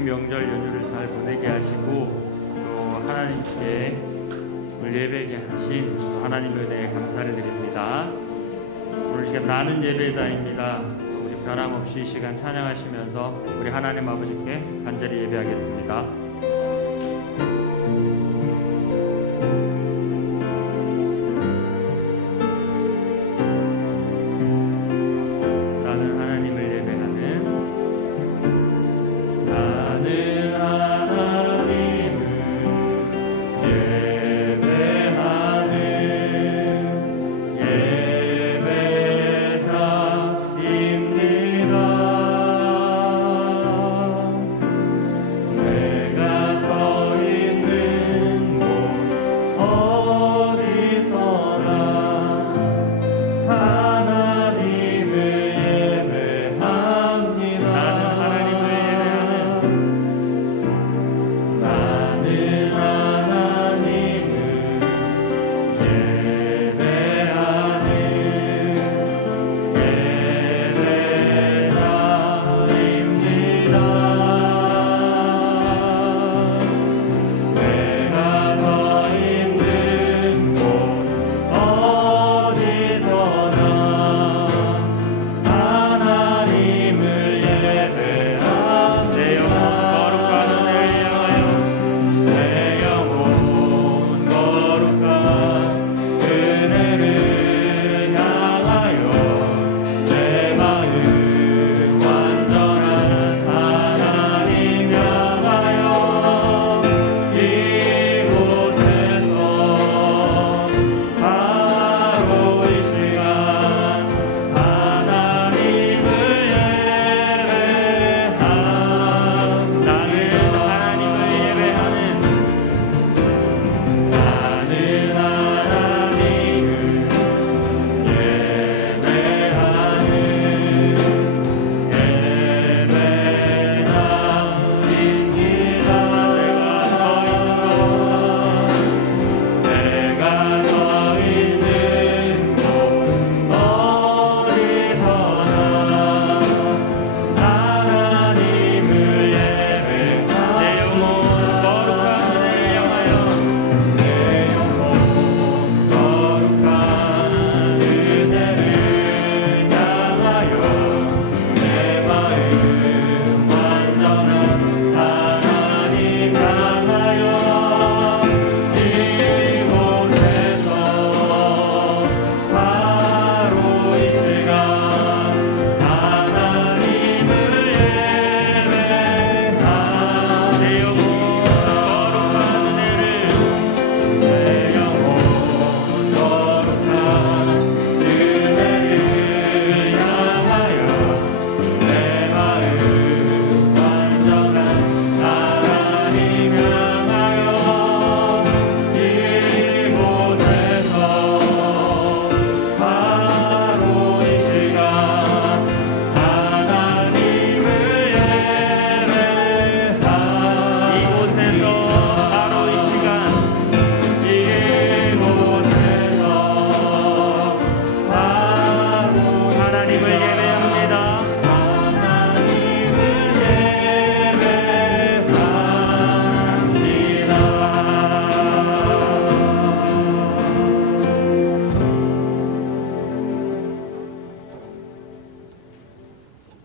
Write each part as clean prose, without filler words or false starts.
긴 명절 연휴를 잘 보내게 하시고 또 하나님께 우리 예배게 하신 하나님의 은혜에 감사를 드립니다. 오늘 시간 나는 예배자입니다. 우리 변함없이 이 시간 찬양하시면서 우리 하나님 아버지께 간절히 예배하겠습니다.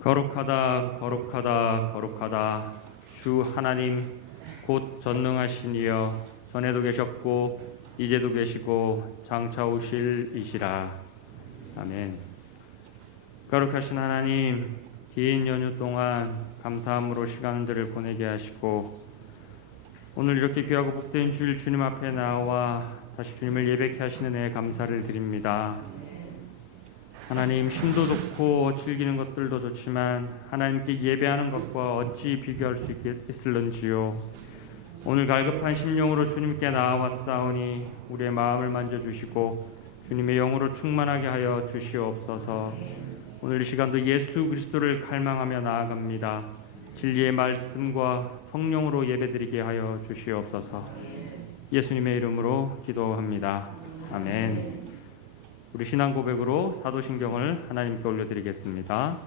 거룩하다 거룩하다 거룩하다 주 하나님 곧 전능하신 이여 전에도 계셨고 이제도 계시고 장차 오실 이시라. 아멘. 거룩하신 하나님, 긴 연휴 동안 감사함으로 시간들을 보내게 하시고 오늘 이렇게 귀하고 복된 주일 주님 앞에 나와 다시 주님을 예배케 하시는 은혜에 감사를 드립니다. 하나님, 힘도 좋고 즐기는 것들도 좋지만 하나님께 예배하는 것과 어찌 비교할 수 있을런지요. 오늘 갈급한 심령으로 주님께 나아왔사오니 우리의 마음을 만져주시고 주님의 영으로 충만하게 하여 주시옵소서. 오늘 이 시간도 예수 그리스도를 갈망하며 나아갑니다. 진리의 말씀과 성령으로 예배드리게 하여 주시옵소서. 예수님의 이름으로 기도합니다. 아멘. 우리 신앙 고백으로 사도신경을 하나님께 올려드리겠습니다.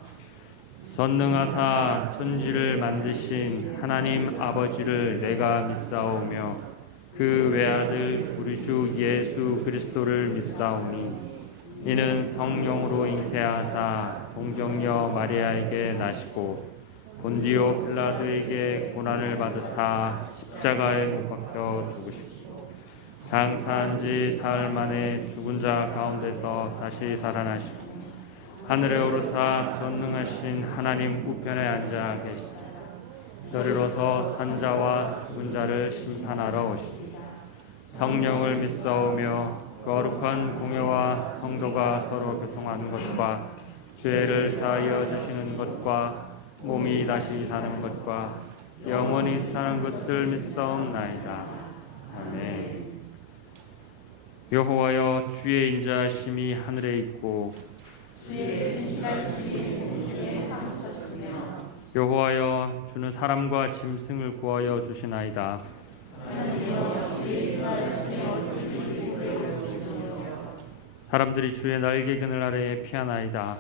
전능하사 천지를 만드신 하나님 아버지를 내가 믿사오며 그 외아들 우리 주 예수 그리스도를 믿사오니 이는 성령으로 잉태하사 동정녀 마리아에게 나시고 본디오 빌라도에게 고난을 받으사 십자가에 못 박혀 죽으시고 장사한 지 사흘 만에 죽은 자 가운데서 다시 살아나시고 하늘에 오르사 전능하신 하나님 우편에 앉아 계시고 저리로서 산자와 죽은 자를 심판하러 오시고 성령을 믿사오며 거룩한 공회와 성도가 서로 교통하는 것과 죄를 사하여 주시는 것과 몸이 다시 사는 것과 영원히 사는 것을 믿사옵나이다. 아멘. 여호와여 주의 인자하심이 하늘에 있고 여호와여 주는 사람과 짐승을 구하여 주시나이다. 사람들이 주의 날개그늘 아래에 피하나이다.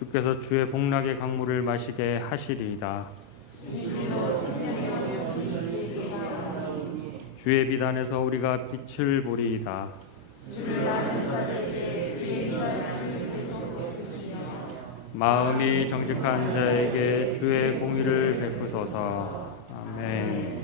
주께서 주의 복락의 강물을 마시게 하시리이다. 주의 비단에서 우리가 빛을 보리이다. 마음이 정직한 자에게 주의 공의를 베푸소서. 아멘.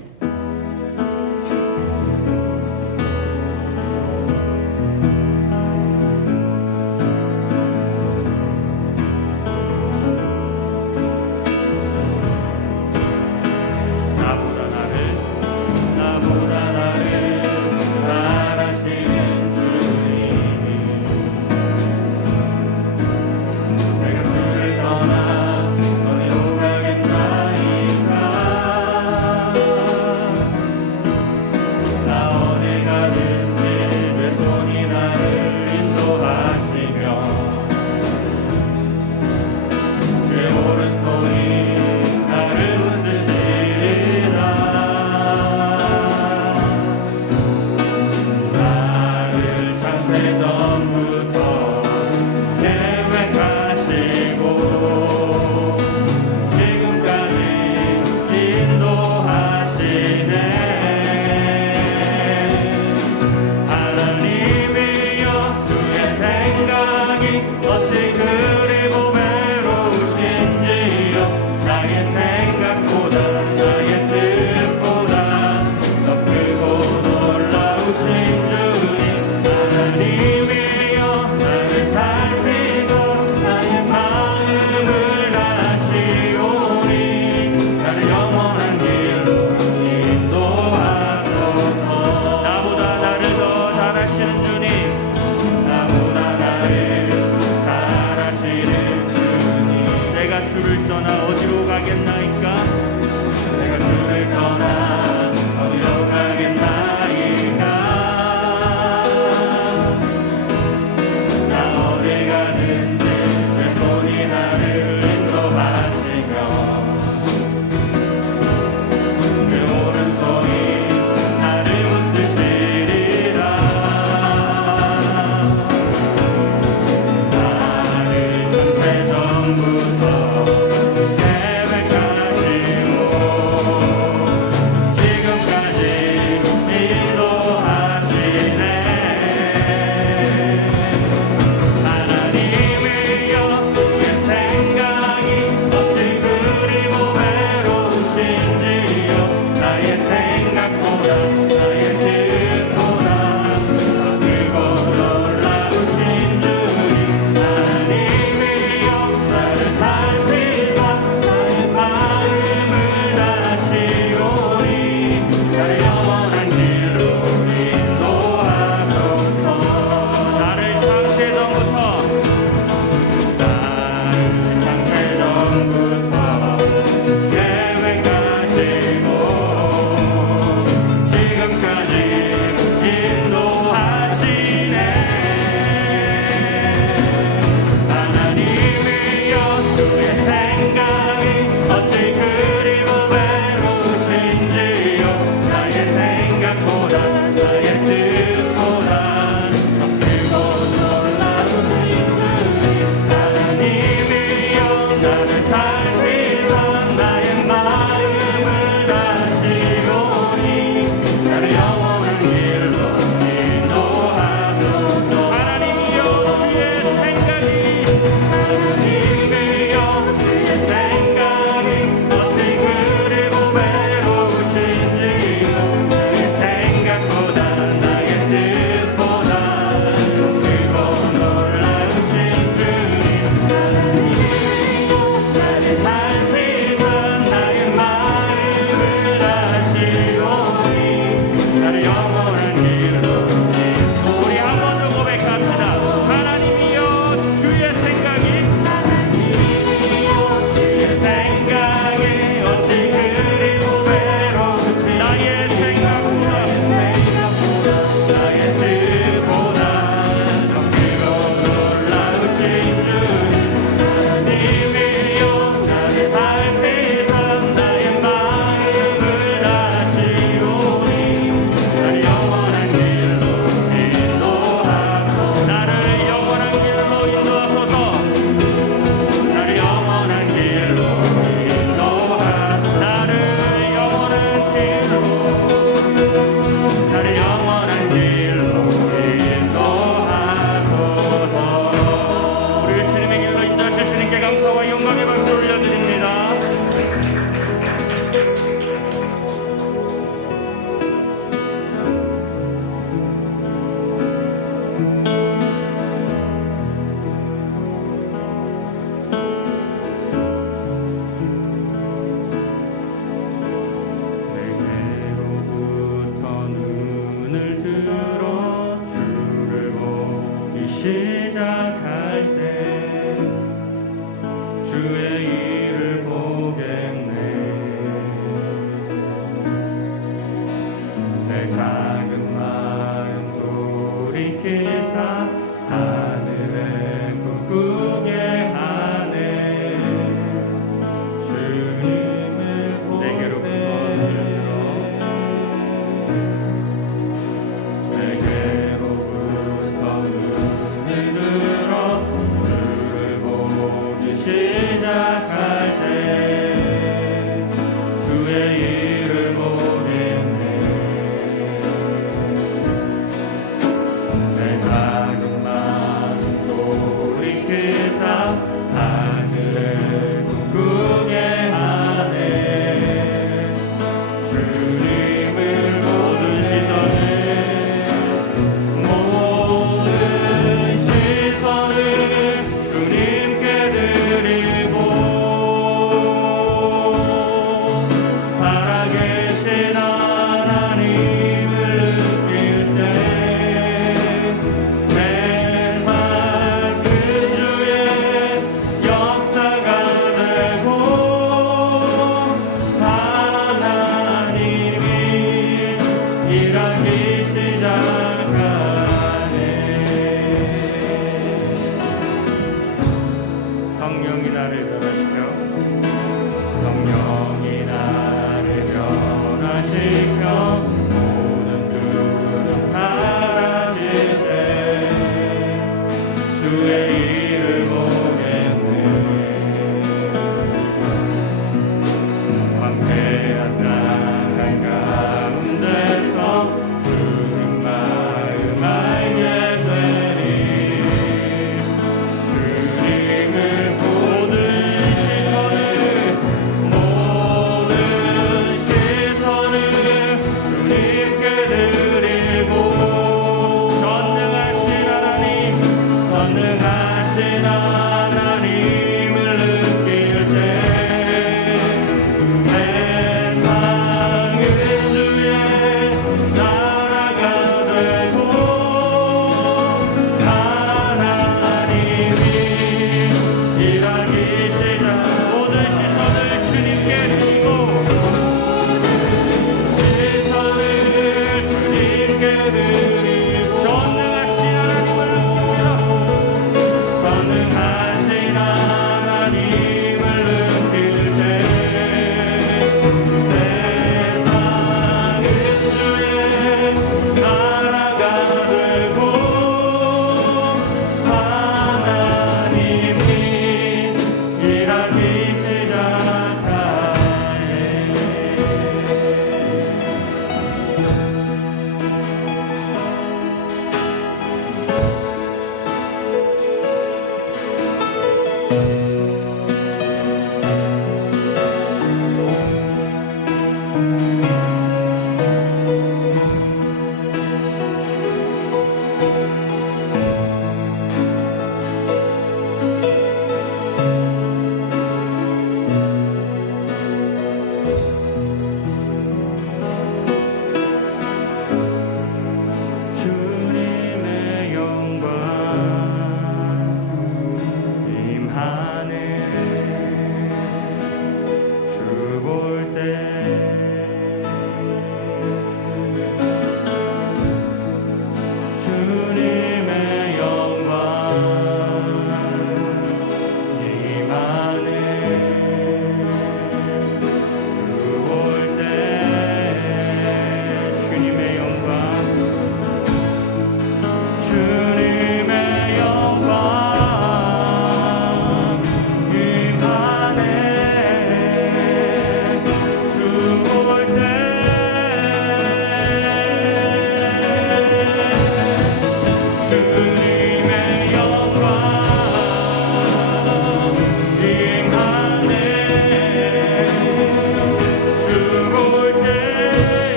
떠나 어디로 가겠나이까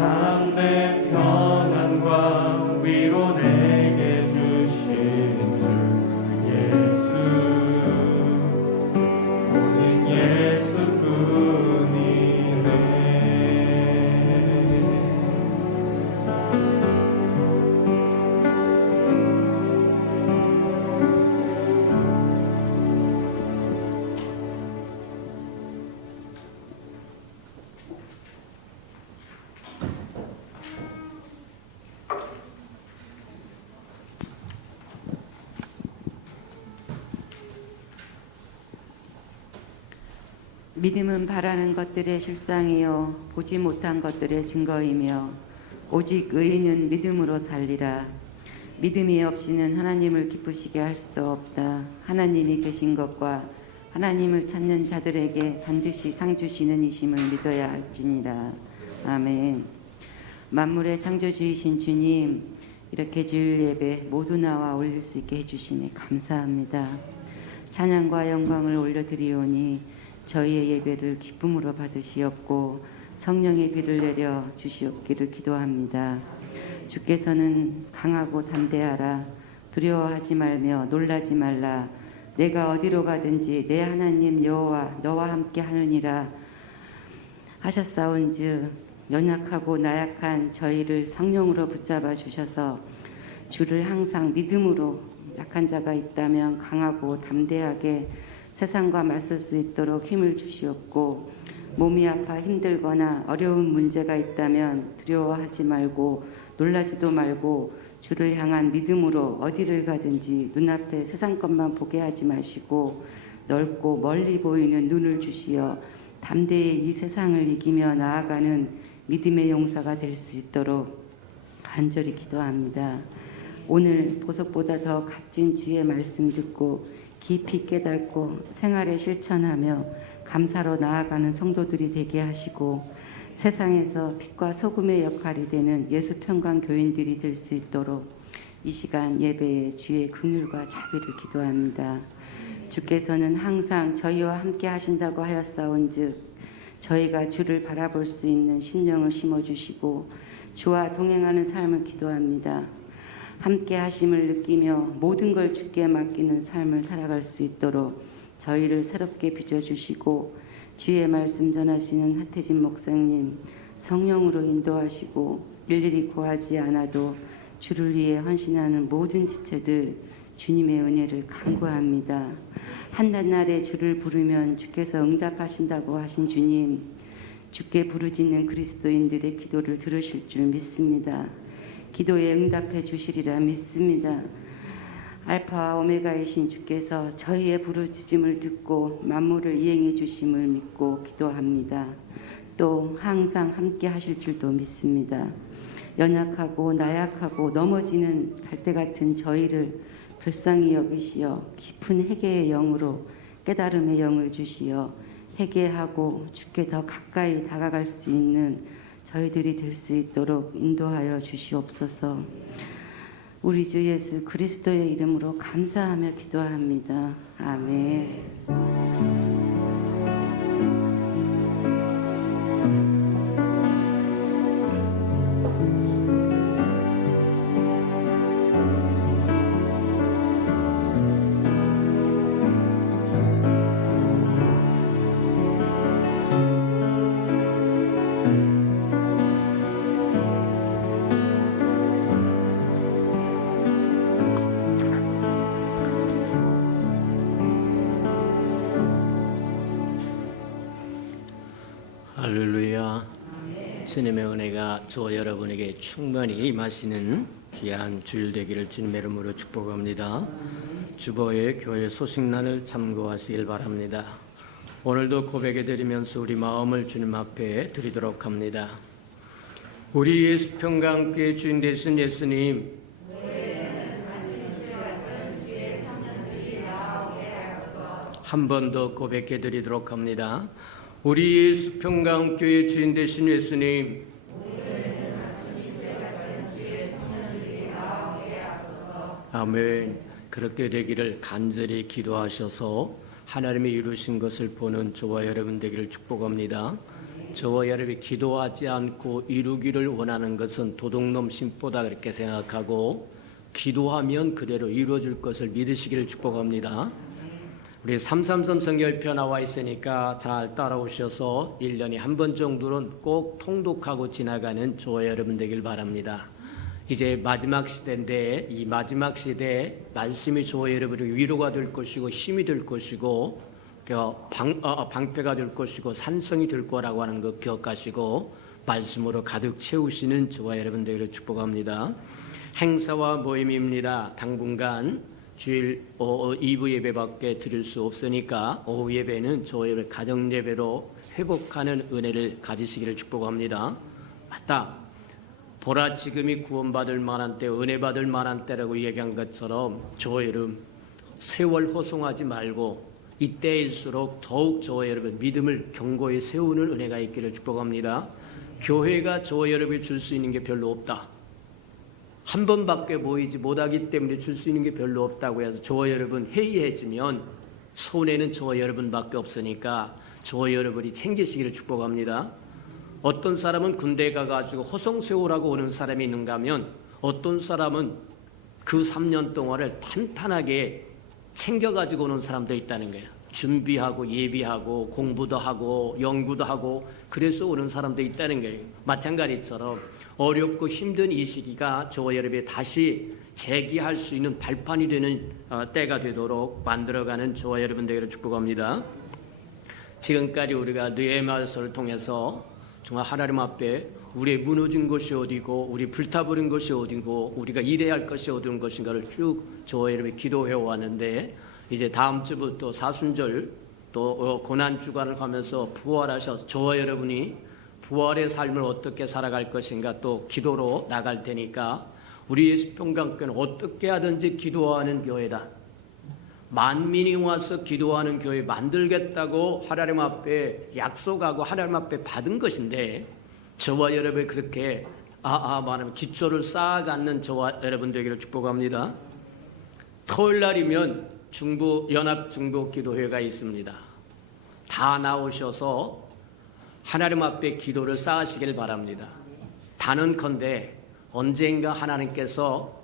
참된 평안과 위로 내게 주신 주 예수, 오직 예수뿐이네. 믿음은 바라는 것들의 실상이요 보지 못한 것들의 증거이며 오직 의인은 믿음으로 살리라. 믿음이 없이는 하나님을 기쁘시게 할 수도 없다. 하나님이 계신 것과 하나님을 찾는 자들에게 반드시 상 주시는 이심을 믿어야 할지니라. 아멘. 만물의 창조주이신 주님, 이렇게 주일 예배 모두 나와 올릴 수 있게 해주시니 감사합니다. 찬양과 영광을 올려드리오니 저희의 예배를 기쁨으로 받으시옵고 성령의 비를 내려 주시옵기를 기도합니다. 주께서는 강하고 담대하라. 두려워하지 말며 놀라지 말라. 내가 어디로 가든지 내 하나님 여호와 너와 함께 하느니라 하셨사온즉 연약하고 나약한 저희를 성령으로 붙잡아 주셔서 주를 항상 믿음으로, 약한 자가 있다면 강하고 담대하게 세상과 맞설 수 있도록 힘을 주시옵고, 몸이 아파 힘들거나 어려운 문제가 있다면 두려워하지 말고 놀라지도 말고 주를 향한 믿음으로 어디를 가든지 눈앞에 세상 것만 보게 하지 마시고 넓고 멀리 보이는 눈을 주시어 담대히 이 세상을 이기며 나아가는 믿음의 용사가 될 수 있도록 간절히 기도합니다. 오늘 보석보다 더 값진 주의 말씀 듣고 깊이 깨닫고 생활에 실천하며 감사로 나아가는 성도들이 되게 하시고 세상에서 빛과 소금의 역할이 되는 예수평강 교인들이 될 수 있도록 이 시간 예배에 주의 긍휼과 자비를 기도합니다. 주께서는 항상 저희와 함께 하신다고 하였사온즉 저희가 주를 바라볼 수 있는 심령을 심어주시고 주와 동행하는 삶을 기도합니다. 함께 하심을 느끼며 모든 걸 주께 맡기는 삶을 살아갈 수 있도록 저희를 새롭게 빚어주시고 주의 말씀 전하시는 하태진 목사님 성령으로 인도하시고 일일이 구하지 않아도 주를 위해 헌신하는 모든 지체들 주님의 은혜를 간구합니다. 한낱날에 주를 부르면 주께서 응답하신다고 하신 주님, 주께 부르짖는 그리스도인들의 기도를 들으실 줄 믿습니다. 기도에 응답해 주시리라 믿습니다. 알파와 오메가이신 주께서 저희의 부르짖음을 듣고 만물을 이행해 주심을 믿고 기도합니다. 또 항상 함께 하실 줄도 믿습니다. 연약하고 나약하고 넘어지는 갈대 같은 저희를 불쌍히 여기시어 깊은 회개의 영으로 깨달음의 영을 주시어 회개하고 주께 더 가까이 다가갈 수 있는 저희들이 될 수 있도록 인도하여 주시옵소서. 우리 주 예수 그리스도의 이름으로 감사하며 기도합니다. 아멘. 할렐루야. 주님의 은혜가 저 여러분에게 충만히 임하시는 귀한 주일 되기를 주님의 이름으로 축복합니다. 주보의 교회 소식란을 참고하시길 바랍니다. 오늘도 고백해 드리면서 우리 마음을 주님 앞에 드리도록 합니다. 우리 예수평강교회 주인 되신 예수님, 한 번 더 고백해 드리도록 합니다. 우리 예수평강교회 주인 되신 예수님, 아멘. 그렇게 되기를 간절히 기도하셔서 하나님이 이루신 것을 보는 저와 여러분 되기를 축복합니다. 저와 여러분이 기도하지 않고 이루기를 원하는 것은 도둑놈 심보다 그렇게 생각하고 기도하면 그대로 이루어질 것을 믿으시기를 축복합니다. 우리 333 성결편 나와 있으니까 잘 따라오셔서 1년에 한 번 정도는 꼭 통독하고 지나가는 저와 여러분 되길 바랍니다. 이제 마지막 시대인데 이 마지막 시대에 말씀이 저와 여러분의 위로가 될 것이고 힘이 될 것이고 방패가 될 것이고 산성이 될 거라고 하는 것 기억하시고 말씀으로 가득 채우시는 저와 여러분 되기를 축복합니다. 행사와 모임입니다. 당분간 주일 2부 예배밖에 드릴 수 없으니까 오후 예배는 저와 여러분 가정 예배로 회복하는 은혜를 가지시기를 축복합니다. 맞다. 보라 지금이 구원받을 만한 때 은혜 받을 만한 때라고 얘기한 것처럼 저와 여러분 세월 허송하지 말고 이때일수록 더욱 저와 여러분 믿음을 견고히 세우는 은혜가 있기를 축복합니다. 교회가 저와 여러분이 줄 수 있는 게 별로 없다. 한 번밖에 모이지 못하기 때문에 줄 수 있는 게 별로 없다고 해서 저와 여러분 해이해지면 손해는 저와 여러분밖에 없으니까 저와 여러분이 챙기시기를 축복합니다. 어떤 사람은 군대 가가지고 허송세월하고 오는 사람이 있는가 하면 어떤 사람은 그 3년 동안을 탄탄하게 챙겨가지고 오는 사람도 있다는 거예요. 준비하고 예비하고 공부도 하고 연구도 하고 그래서 오는 사람도 있다는 거예요. 마찬가지처럼 어렵고 힘든 이 시기가 저와 여러분이 다시 재기할 수 있는 발판이 되는 때가 되도록 만들어가는 저와 여러분 되기를 축복합니다. 지금까지 우리가 느헤미야서를 통해서 정말 하나님 앞에 우리의 무너진 것이 어디고 우리 불타버린 것이 어디고 우리가 일해야 할 것이 어떤 것인가를 쭉 저와 여러분이 기도해 왔는데 이제 다음 주부터 사순절 또 고난주간을 가면서 부활하셔서 저와 여러분이 부활의 삶을 어떻게 살아갈 것인가 또 기도로 나갈 테니까 우리 수평강교회는 어떻게 하든지 기도하는 교회다. 만민이 와서 기도하는 교회 만들겠다고 하나님 앞에 약속하고 하나님 앞에 받은 것인데 저와 여러분이 그렇게 말하면 기초를 쌓아가는 저와 여러분 되기를 축복합니다. 토요일 날이면 연합중보기도회가 있습니다. 다 나오셔서 하나님 앞에 기도를 쌓으시길 바랍니다. 단언컨대 언젠가 하나님께서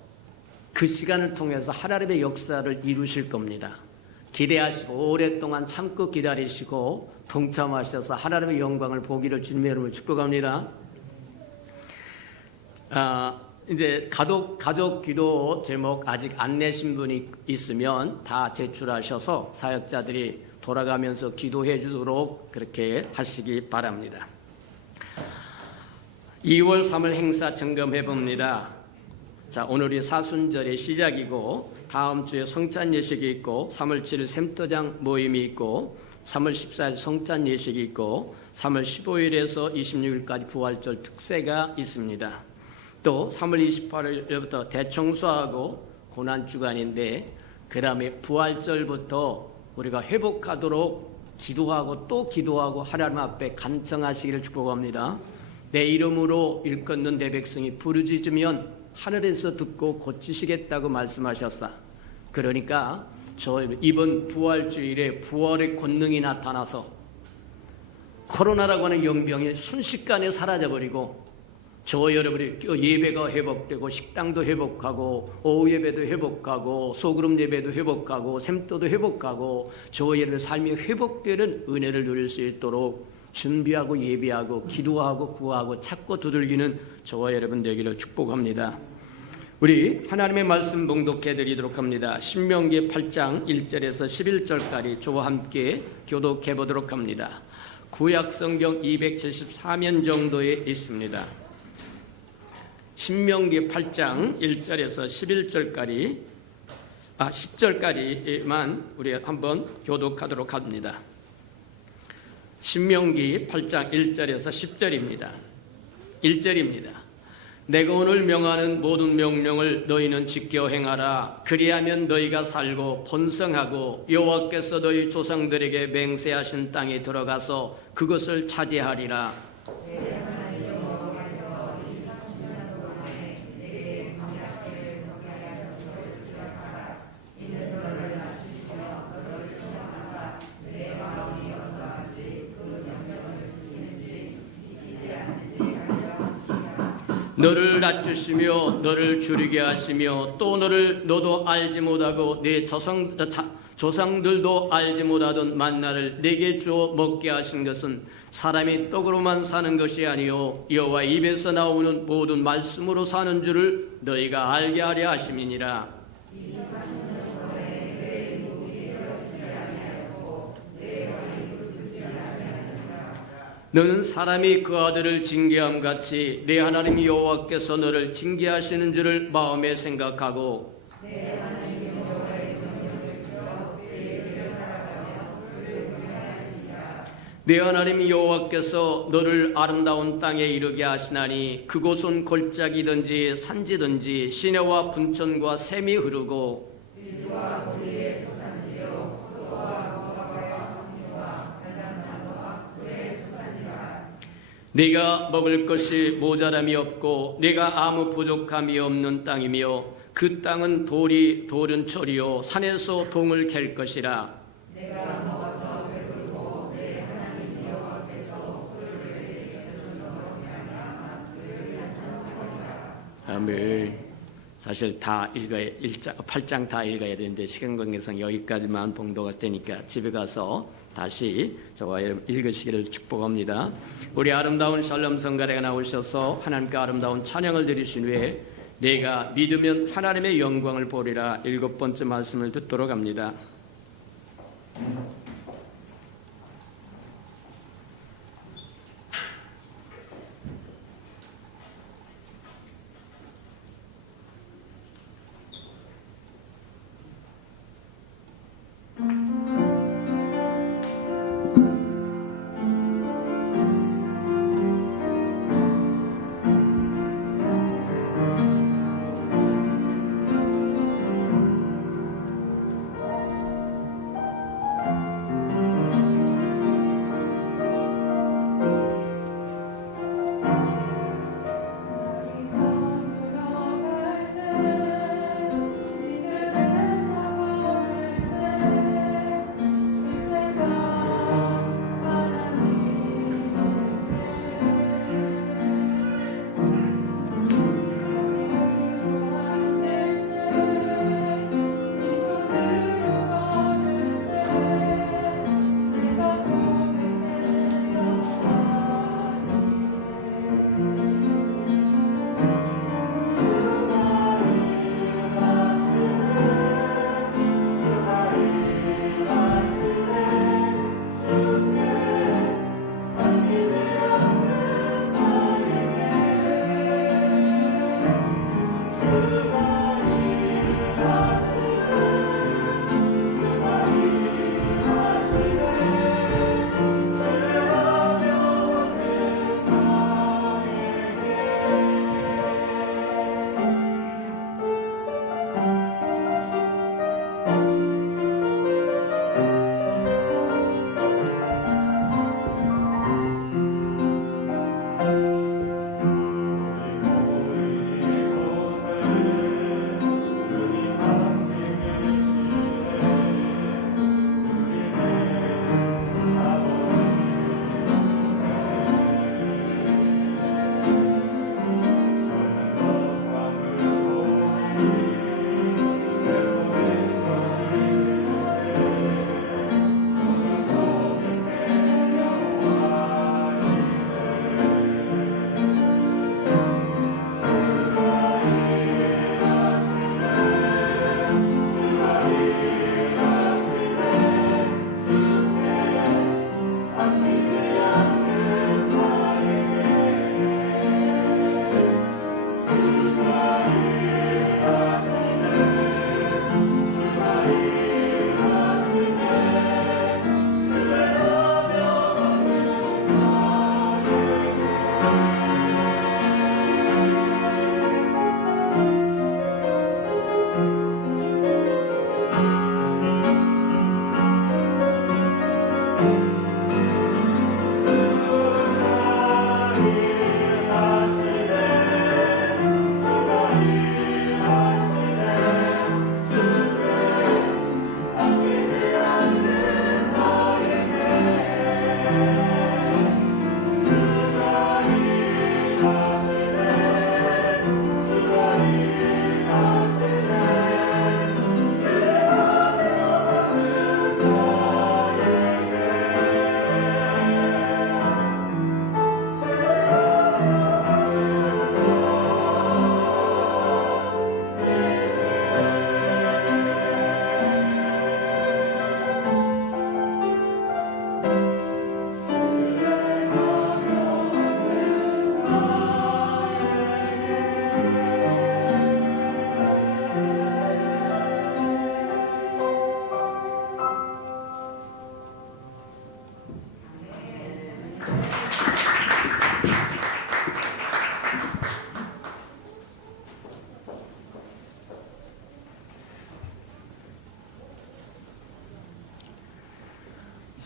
그 시간을 통해서 하나님의 역사를 이루실 겁니다. 기대하시고 오랫동안 참고 기다리시고 동참하셔서 하나님의 영광을 보기를 주님의 이름으로 축복합니다. 이제 가족 기도 제목 아직 안 내신 분이 있으면 다 제출하셔서 사역자들이 돌아가면서 기도해 주도록 그렇게 하시기 바랍니다. 2월 3일 행사 점검해 봅니다. 자, 오늘이 사순절의 시작이고 다음 주에 성찬 예식이 있고 3월 7일 샘터장 모임이 있고 3월 14일 성찬 예식이 있고 3월 15일에서 26일까지 부활절 특세가 있습니다. 또 3월 28일부터 대청소하고 고난주간인데 그 다음에 부활절부터 우리가 회복하도록 기도하고 또 기도하고 하나님 앞에 간청하시기를 축복합니다. 내 이름으로 일컫는 내 백성이 부르짖으면 하늘에서 듣고 고치시겠다고 말씀하셨다. 그러니까 이번 부활주일에 부활의 권능이 나타나서 코로나라고 하는 영병이 순식간에 사라져버리고 저와 여러분이 예배가 회복되고 식당도 회복하고 오후 예배도 회복하고 소그룹 예배도 회복하고 샘도도 회복하고 저와 여러분의 삶이 회복되는 은혜를 누릴 수 있도록 준비하고 예배하고 기도하고 구하고 찾고 두들기는 저와 여러분 되기를 축복합니다. 우리 하나님의 말씀 봉독해 드리도록 합니다. 신명기 8장 1절에서 11절까지 저와 함께 교독해 보도록 합니다. 구약성경 274면 정도에 있습니다. 신명기 8장 1절에서 10절까지만 우리 한번 교독하도록 합니다. 신명기 8장 1절에서 10절입니다. 1절입니다. 내가 오늘 명하는 모든 명령을 너희는 지켜 행하라. 그리하면 너희가 살고 번성하고 여호와께서 너희 조상들에게 맹세하신 땅에 들어가서 그것을 차지하리라. 너를 낮추시며 너를 줄이게 하시며 또 너도 알지 못하고 내 조상들도 알지 못하던 만나를 내게 주어 먹게 하신 것은 사람이 떡으로만 사는 것이 아니요 여호와 입에서 나오는 모든 말씀으로 사는 줄을 너희가 알게 하려 하심이니라. 너는 사람이 그 아들을 징계함 같이 내 하나님 여호와께서 너를 징계하시는 줄을 마음에 생각하고 내 하나님 여호와께서 너를 아름다운 땅에 이르게 하시나니 그곳은 골짜기든지 산지든지 시내와 분천과 샘이 흐르고 네가 먹을 것이 모자람이 없고 네가 아무 부족함이 없는 땅이며 그 땅은 돌은 철이요 산에서 동을 캘 것이라. 아멘. 사실 다 8장 다 읽어야 되는데 시간 관계상 여기까지만 봉도가 되니까 집에 가서 다시 저와 읽으시기를 축복합니다. 우리 아름다운 샬롬 성가대가 나오셔서 하나님께 아름다운 찬양을 드리신 후에 내가 믿으면 하나님의 영광을 보리라 7번째 말씀을 듣도록 합니다.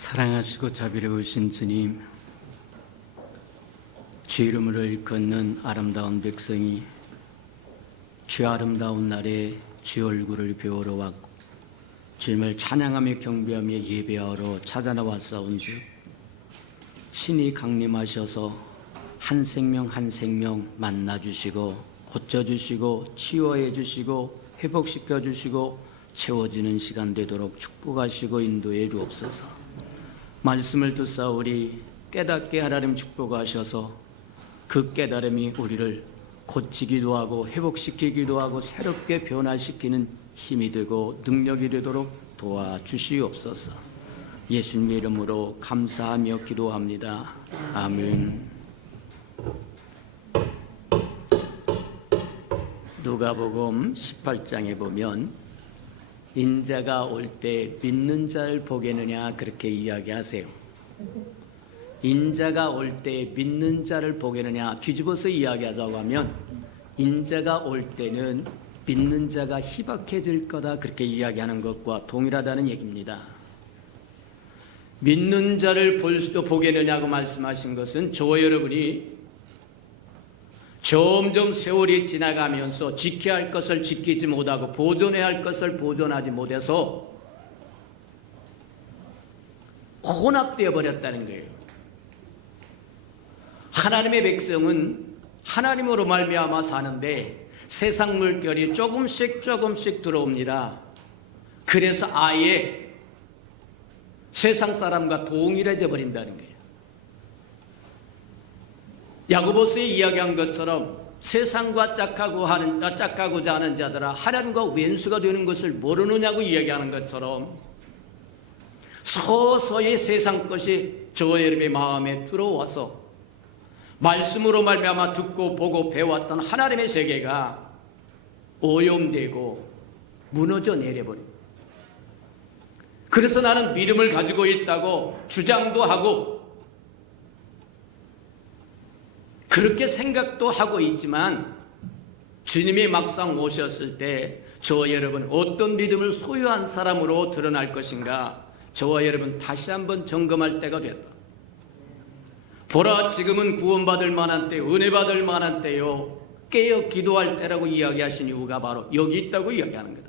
사랑하시고 자비로우신 주님, 주 이름을 걷는 아름다운 백성이 주 아름다운 날에 주 얼굴을 배우러 왔고 주님을 찬양하며 경배하며 예배하러 찾아나왔사온즉 친히 강림하셔서 한 생명 한 생명 만나주시고 고쳐주시고 치유해 주시고 회복시켜 주시고 채워지는 시간 되도록 축복하시고 인도해 주옵소서. 말씀을 듣사오리 깨닫게 하나님 축복하셔서 그 깨달음이 우리를 고치기도 하고 회복시키기도 하고 새롭게 변화시키는 힘이 되고 능력이 되도록 도와주시옵소서. 예수님의 이름으로 감사하며 기도합니다. 아멘. 누가복음 18장에 보면 인자가 올 때 믿는 자를 보겠느냐 그렇게 이야기하세요. 인자가 올 때 믿는 자를 보겠느냐 뒤집어서 이야기하자고 하면 인자가 올 때는 믿는 자가 희박해질 거다 그렇게 이야기하는 것과 동일하다는 얘기입니다. 믿는 자를 보겠느냐고 말씀하신 것은 저와 여러분이 점점 세월이 지나가면서 지켜야 할 것을 지키지 못하고 보존해야 할 것을 보존하지 못해서 혼합되어 버렸다는 거예요. 하나님의 백성은 하나님으로 말미암아 사는데 세상 물결이 조금씩 들어옵니다. 그래서 아예 세상 사람과 동일해져 버린다는 거예요. 야고보서에 이야기한 것처럼 세상과 짝하고자 하는 자들아 하나님과 왼수가 되는 것을 모르느냐고 이야기하는 것처럼 서서히 세상 것이 저와 여러분의 마음에 들어와서 말씀으로 말미암아 듣고 보고 배웠던 하나님의 세계가 오염되고 무너져 내려버립니다. 그래서 나는 믿음을 가지고 있다고 주장도 하고 그렇게 생각도 하고 있지만 주님이 막상 오셨을 때 저와 여러분 어떤 믿음을 소유한 사람으로 드러날 것인가 저와 여러분 다시 한번 점검할 때가 됐다. 보라 지금은 구원받을 만한 때 은혜 받을 만한 때요 깨어 기도할 때라고 이야기하신 이유가 바로 여기 있다고 이야기하는 거다.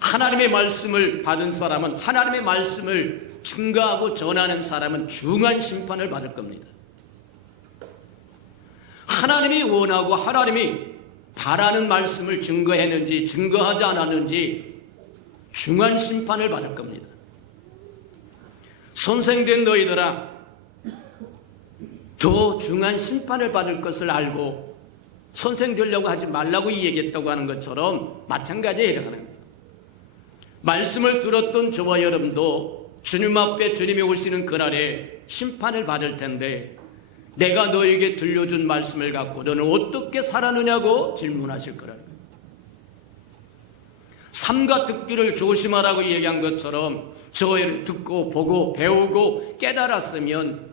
하나님의 말씀을 받은 사람은 하나님의 말씀을 증거하고 전하는 사람은 중한 심판을 받을 겁니다. 하나님이 원하고 하나님이 바라는 말씀을 증거했는지 증거하지 않았는지 중한 심판을 받을 겁니다. 선생된 너희들아 더 중한 심판을 받을 것을 알고 선생되려고 하지 말라고 얘기했다고 하는 것처럼 마찬가지에 해당하는 거예요. 말씀을 들었던 저와 여러분도 주님 앞에 주님이 오시는 그날에 심판을 받을 텐데 내가 너에게 들려준 말씀을 갖고 너는 어떻게 살았느냐고 질문하실 거라는 거예요. 삼가 듣기를 조심하라고 얘기한 것처럼 저와 여러분이 듣고 보고 배우고 깨달았으면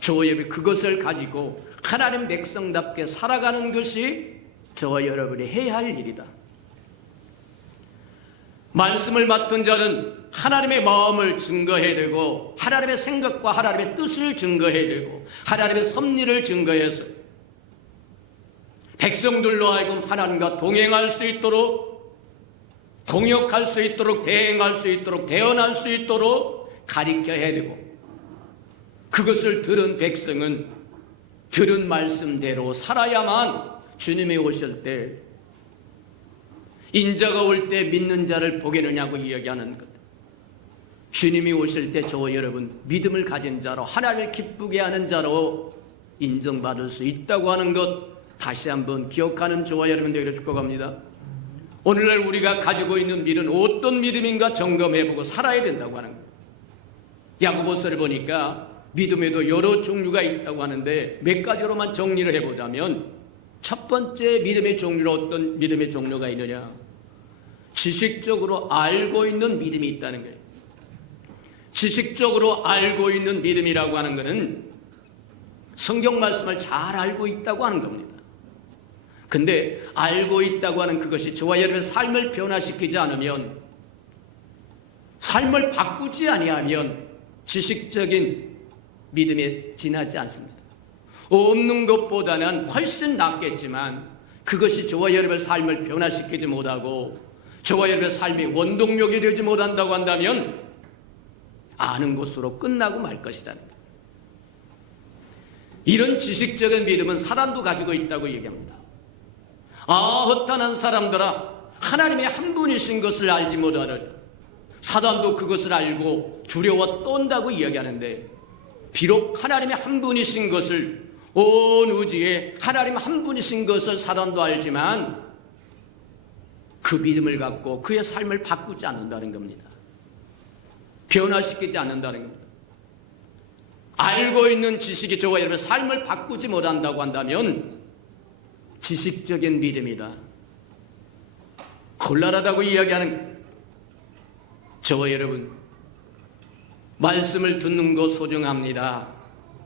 저와 여러분이 그것을 가지고 하나님 백성답게 살아가는 것이 저와 여러분이 해야 할 일이다. 말씀을 맡은 자는 하나님의 마음을 증거해야 되고 하나님의 생각과 하나님의 뜻을 증거해야 되고 하나님의 섭리를 증거해서 백성들로 하여금 하나님과 동행할 수 있도록 동역할 수 있도록 대행할 수 있도록 대언할 수 있도록 가르쳐야 되고 그것을 들은 백성은 들은 말씀대로 살아야만 주님이 오실 때 인자가 올 때 믿는 자를 보겠느냐고 이야기하는 것. 주님이 오실 때 저와 여러분 믿음을 가진 자로 하나님을 기쁘게 하는 자로 인정받을 수 있다고 하는 것 다시 한번 기억하는 저와 여러분 되기를 축복합니다. 오늘날 우리가 가지고 있는 믿음은 어떤 믿음인가 점검해보고 살아야 된다고 하는 거예요. 야고보서를 보니까 믿음에도 여러 종류가 있다고 하는데 몇 가지로만 정리를 해보자면 첫 번째 믿음의 종류는 어떤 믿음의 종류가 있느냐? 지식적으로 알고 있는 믿음이 있다는 거예요. 지식적으로 알고 있는 믿음이라고 하는 것은 성경 말씀을 잘 알고 있다고 하는 겁니다. 근데 알고 있다고 하는 그것이 저와 여러분의 삶을 변화시키지 않으면 삶을 바꾸지 아니하면 지식적인 믿음에 지나지 않습니다. 없는 것보다는 훨씬 낫겠지만 그것이 저와 여러분의 삶을 변화시키지 못하고 저와 여러분의 삶이 원동력이 되지 못한다고 한다면 아는 것으로 끝나고 말 것이라는 거예요. 이런 지식적인 믿음은 사단도 가지고 있다고 얘기합니다. 허탄한 사람들아, 하나님의 한 분이신 것을 알지 못하느냐. 사단도 그것을 알고 두려워 떤다고 이야기하는데, 비록 하나님의 한 분이신 것을, 온 우주에 하나님 한 분이신 것을 사단도 알지만 그 믿음을 갖고 그의 삶을 바꾸지 않는다는 겁니다. 변화시키지 않는다는 겁니다. 알고 있는 지식이 저와 여러분의 삶을 바꾸지 못한다고 한다면 지식적인 믿음이다. 곤란하다고 이야기하는 저와 여러분, 말씀을 듣는 것 소중합니다.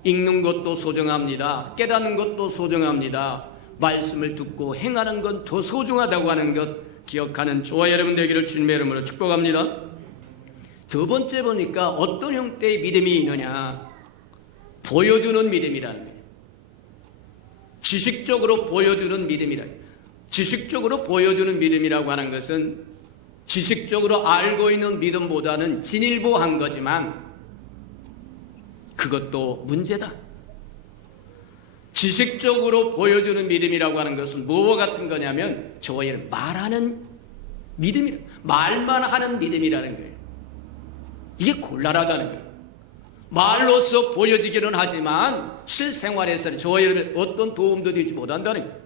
읽는 것도 소중합니다. 깨닫는 것도 소중합니다. 말씀을 듣고 행하는 건 더 소중하다고 하는 것 기억하는 저와 여러분 되기를 주님의 이름으로 축복합니다. 두 번째 보니까 어떤 형태의 믿음이 있느냐, 보여주는 믿음이라는 거예요. 지식적으로 보여주는 믿음이라. 지식적으로 보여주는 믿음이라고 하는 것은 지식적으로 알고 있는 믿음보다는 진일보한 거지만 그것도 문제다. 지식적으로 보여주는 믿음이라고 하는 것은 뭐와 같은 거냐면 저와 여러분 말하는 믿음이라, 말만 하는 믿음이라는 거예요. 이게 곤란하다는 거예요. 말로서 보여지기는 하지만 실생활에서는 저와 여러분 어떤 도움도 되지 못한다는 거예요.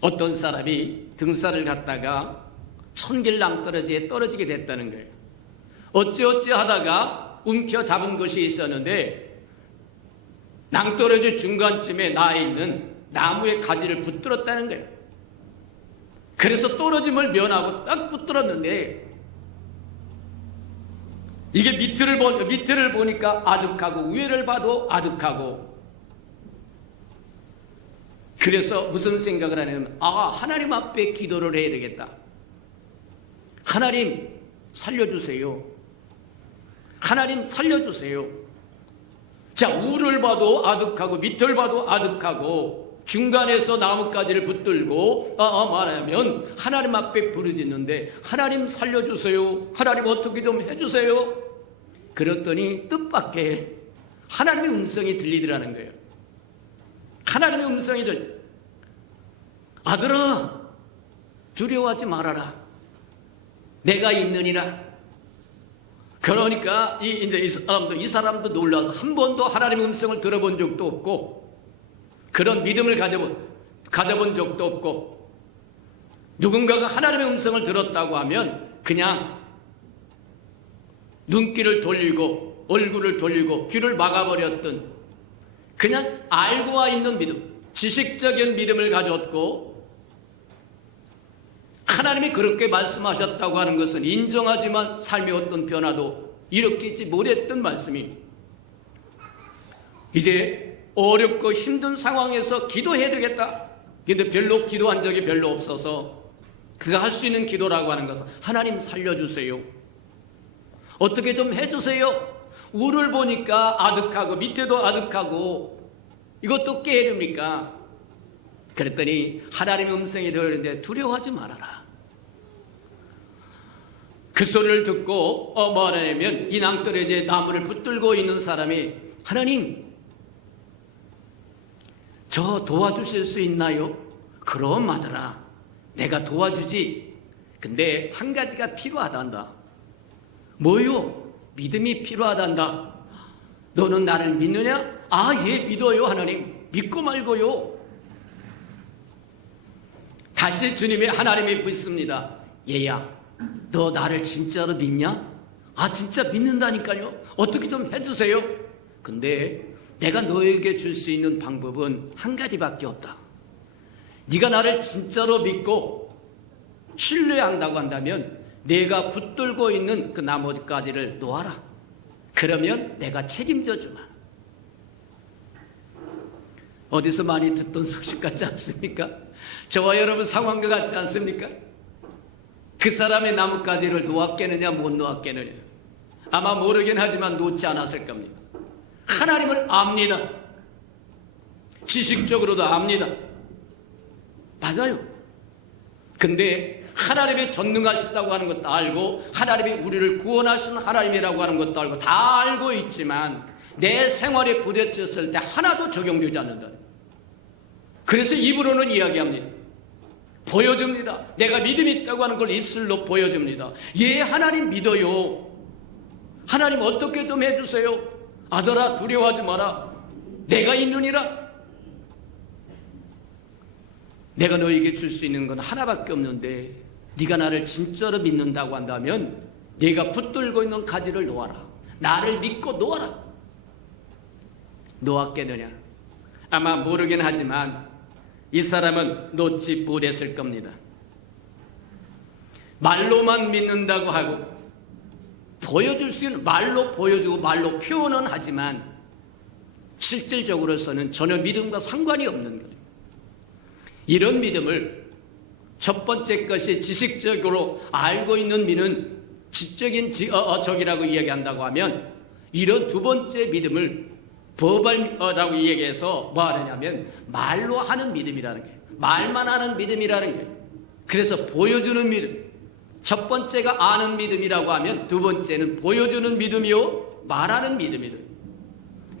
어떤 사람이 등산을 갔다가 천길 낭떠러지에 떨어지게 됐다는 거예요. 어찌어찌 하다가 움켜 잡은 것이 있었는데 낭떠러지 중간쯤에 나 있는 나무의 가지를 붙들었다는 거예요. 그래서 떨어짐을 면하고 딱 붙들었는데 이게 밑을 보니까 아득하고 위를 봐도 아득하고, 그래서 무슨 생각을 하냐면 하나님 앞에 기도를 해야 되겠다. 하나님 살려주세요. 하나님 살려주세요. 자, 위를 봐도 아득하고 밑을 봐도 아득하고 중간에서 나뭇가지를 붙들고 말하면 하나님 앞에 부르짖는데 하나님 살려주세요. 하나님 어떻게 좀 해주세요. 그랬더니 뜻밖의 하나님의 음성이 들리더라는 거예요. 하나님의 음성이 아들아 두려워하지 말아라. 내가 있느니라. 그러니까 이 사람도 놀라서 한 번도 하나님의 음성을 들어본 적도 없고 그런 믿음을 가져본 적도 없고, 누군가가 하나님의 음성을 들었다고 하면 그냥 눈길을 돌리고 얼굴을 돌리고 귀를 막아버렸던, 그냥 알고 와 있는 믿음, 지식적인 믿음을 가졌고, 하나님이 그렇게 말씀하셨다고 하는 것은 인정하지만 삶의 어떤 변화도 일으키지 못했던 말씀입니다. 이제 어렵고 힘든 상황에서 기도해야 되겠다. 근데 별로 기도한 적이 별로 없어서 그가 할 수 있는 기도라고 하는 것은 하나님 살려주세요. 어떻게 좀 해주세요. 위를 보니까 아득하고 밑에도 아득하고 이것도 깨야 됩니까? 그랬더니 하나님의 음성이 들리는데 두려워하지 말아라. 그 소리를 듣고 뭐하냐면 이 낭떠러지에 나무를 붙들고 있는 사람이 하나님 저 도와주실 수 있나요? 그럼 아들아 내가 도와주지. 근데 한 가지가 필요하단다. 뭐요? 믿음이 필요하단다. 너는 나를 믿느냐? 예 믿어요 하나님. 믿고 말고요. 다시 주님의 하나님이 믿습니다. 얘야 너 나를 진짜로 믿냐? 진짜 믿는다니까요. 어떻게 좀 해주세요. 근데 내가 너에게 줄 수 있는 방법은 한 가지밖에 없다. 네가 나를 진짜로 믿고 신뢰한다고 한다면 내가 붙들고 있는 그 나뭇가지를 놓아라. 그러면 내가 책임져 주마. 어디서 많이 듣던 소식 같지 않습니까? 저와 여러분 상황과 같지 않습니까? 그 사람의 나뭇가지를 놓았겠느냐 못 놓았겠느냐? 아마 모르긴 하지만 놓지 않았을 겁니다. 하나님을 압니다. 지식적으로도 압니다. 맞아요. 근데 하나님이 전능하시다고 하는 것도 알고 하나님이 우리를 구원하시는 하나님이라고 하는 것도 알고 다 알고 있지만 내 생활에 부딪혔을 때 하나도 적용되지 않는다. 그래서 입으로는 이야기합니다. 보여줍니다. 내가 믿음이 있다고 하는 걸 입술로 보여줍니다. 예, 하나님 믿어요. 하나님 어떻게 좀 해주세요. 아들아 두려워하지 마라. 내가 있느니라. 내가 너에게 줄 수 있는 건 하나밖에 없는데 네가 나를 진짜로 믿는다고 한다면 네가 붙들고 있는 가지를 놓아라. 나를 믿고 놓아라. 놓았겠느냐? 아마 모르긴 하지만 이 사람은 놓지 못했을 겁니다. 말로만 믿는다고 하고 보여줄 수 있는 말로 보여주고 말로 표현은 하지만 실질적으로서는 전혀 믿음과 상관이 없는 거예요. 이런 믿음을 첫 번째 것이 지식적으로 알고 있는 믿음은 지적인 적이라고 이야기한다고 하면 이런 두 번째 믿음을 버발라고 이야기해서 뭐 하느냐면 말로 하는 믿음이라는 거예요. 말만 하는 믿음이라는 거예요. 그래서 보여주는 믿음. 첫 번째가 아는 믿음이라고 하면 두 번째는 보여주는 믿음이요 말하는 믿음이다.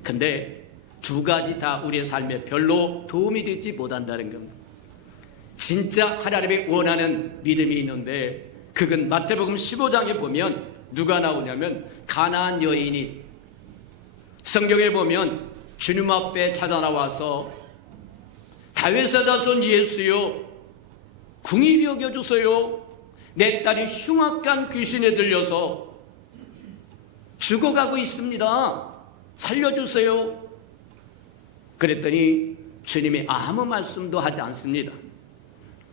근데 두 가지 다 우리의 삶에 별로 도움이 되지 못한다는 겁니다. 진짜 하나님이 원하는 믿음이 있는데 그건 마태복음 15장에 보면 누가 나오냐면 가나안 여인이 성경에 보면 주님 앞에 찾아 나와서 다윗의 자손 예수여 궁히 여겨주세요. 내 딸이 흉악한 귀신에 들려서 죽어가고 있습니다. 살려주세요. 그랬더니 주님이 아무 말씀도 하지 않습니다.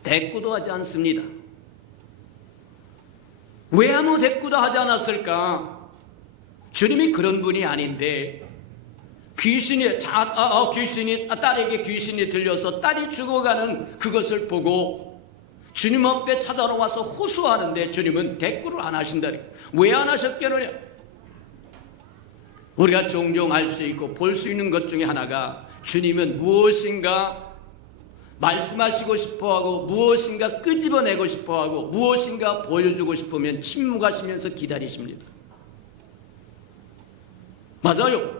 대꾸도 하지 않습니다. 왜 아무 대꾸도 하지 않았을까? 주님이 그런 분이 아닌데 딸에게 귀신이 들려서 딸이 죽어가는 그것을 보고 주님 앞에 찾아와서 호소하는데 주님은 대꾸를 안 하신다. 왜 안 하셨겠느냐? 우리가 종종 알 수 있고 볼 수 있는 것 중에 하나가 주님은 무엇인가 말씀하시고 싶어하고 무엇인가 끄집어내고 싶어하고 무엇인가 보여주고 싶으면 침묵하시면서 기다리십니다. 맞아요.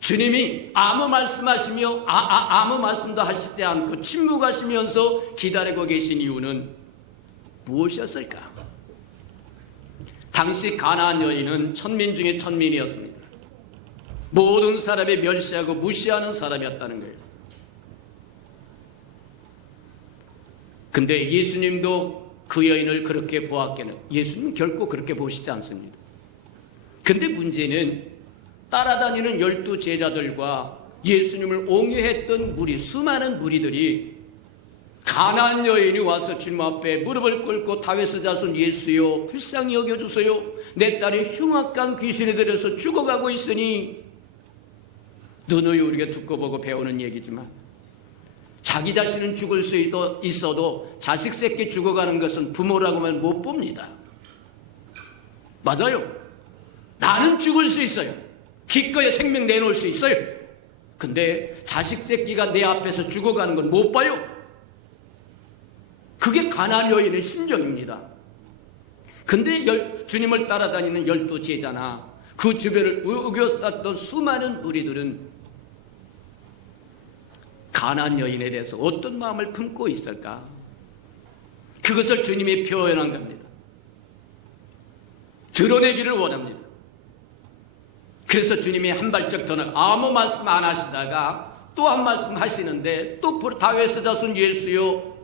주님이 아무 말씀하시며 아무 말씀도 하시지 않고 침묵하시면서 기다리고 계신 이유는 무엇이었을까? 당시 가나안 여인은 천민 중에 천민이었습니다. 모든 사람이 멸시하고 무시하는 사람이었다는 거예요. 근데 예수님도 그 여인을 그렇게 보았겠는 예수님은 결코 그렇게 보시지 않습니다. 근데 문제는 따라다니는 12 제자들과 예수님을 옹유했던 수많은 무리들이 가나안 여인이 와서 주님 앞에 무릎을 꿇고 다윗의 자손 예수여 불쌍히 여겨주세요. 내 딸이 흉악한 귀신에 들여서 죽어가고 있으니 누누이 우리가 듣고 보고 배우는 얘기지만 자기 자신은 죽을 수 있어도 자식 새끼 죽어가는 것은 부모라고만 못 봅니다. 맞아요. 나는 죽을 수 있어요. 기꺼이 생명 내놓을 수 있어요. 근데 자식 새끼가 내 앞에서 죽어가는 건 못 봐요. 그게 가나안 여인의 심정입니다. 근데 주님을 따라다니는 12 제자나 그 주변을 우겨쌌던 수많은 무리들은 가나안 여인에 대해서 어떤 마음을 품고 있을까? 그것을 주님이 표현한 겁니다. 드러내기를 원합니다. 그래서 주님이 한 발짝 더 나가 아무 말씀 안 하시다가 또 한 말씀 하시는데 또 다윗의 자손 예수여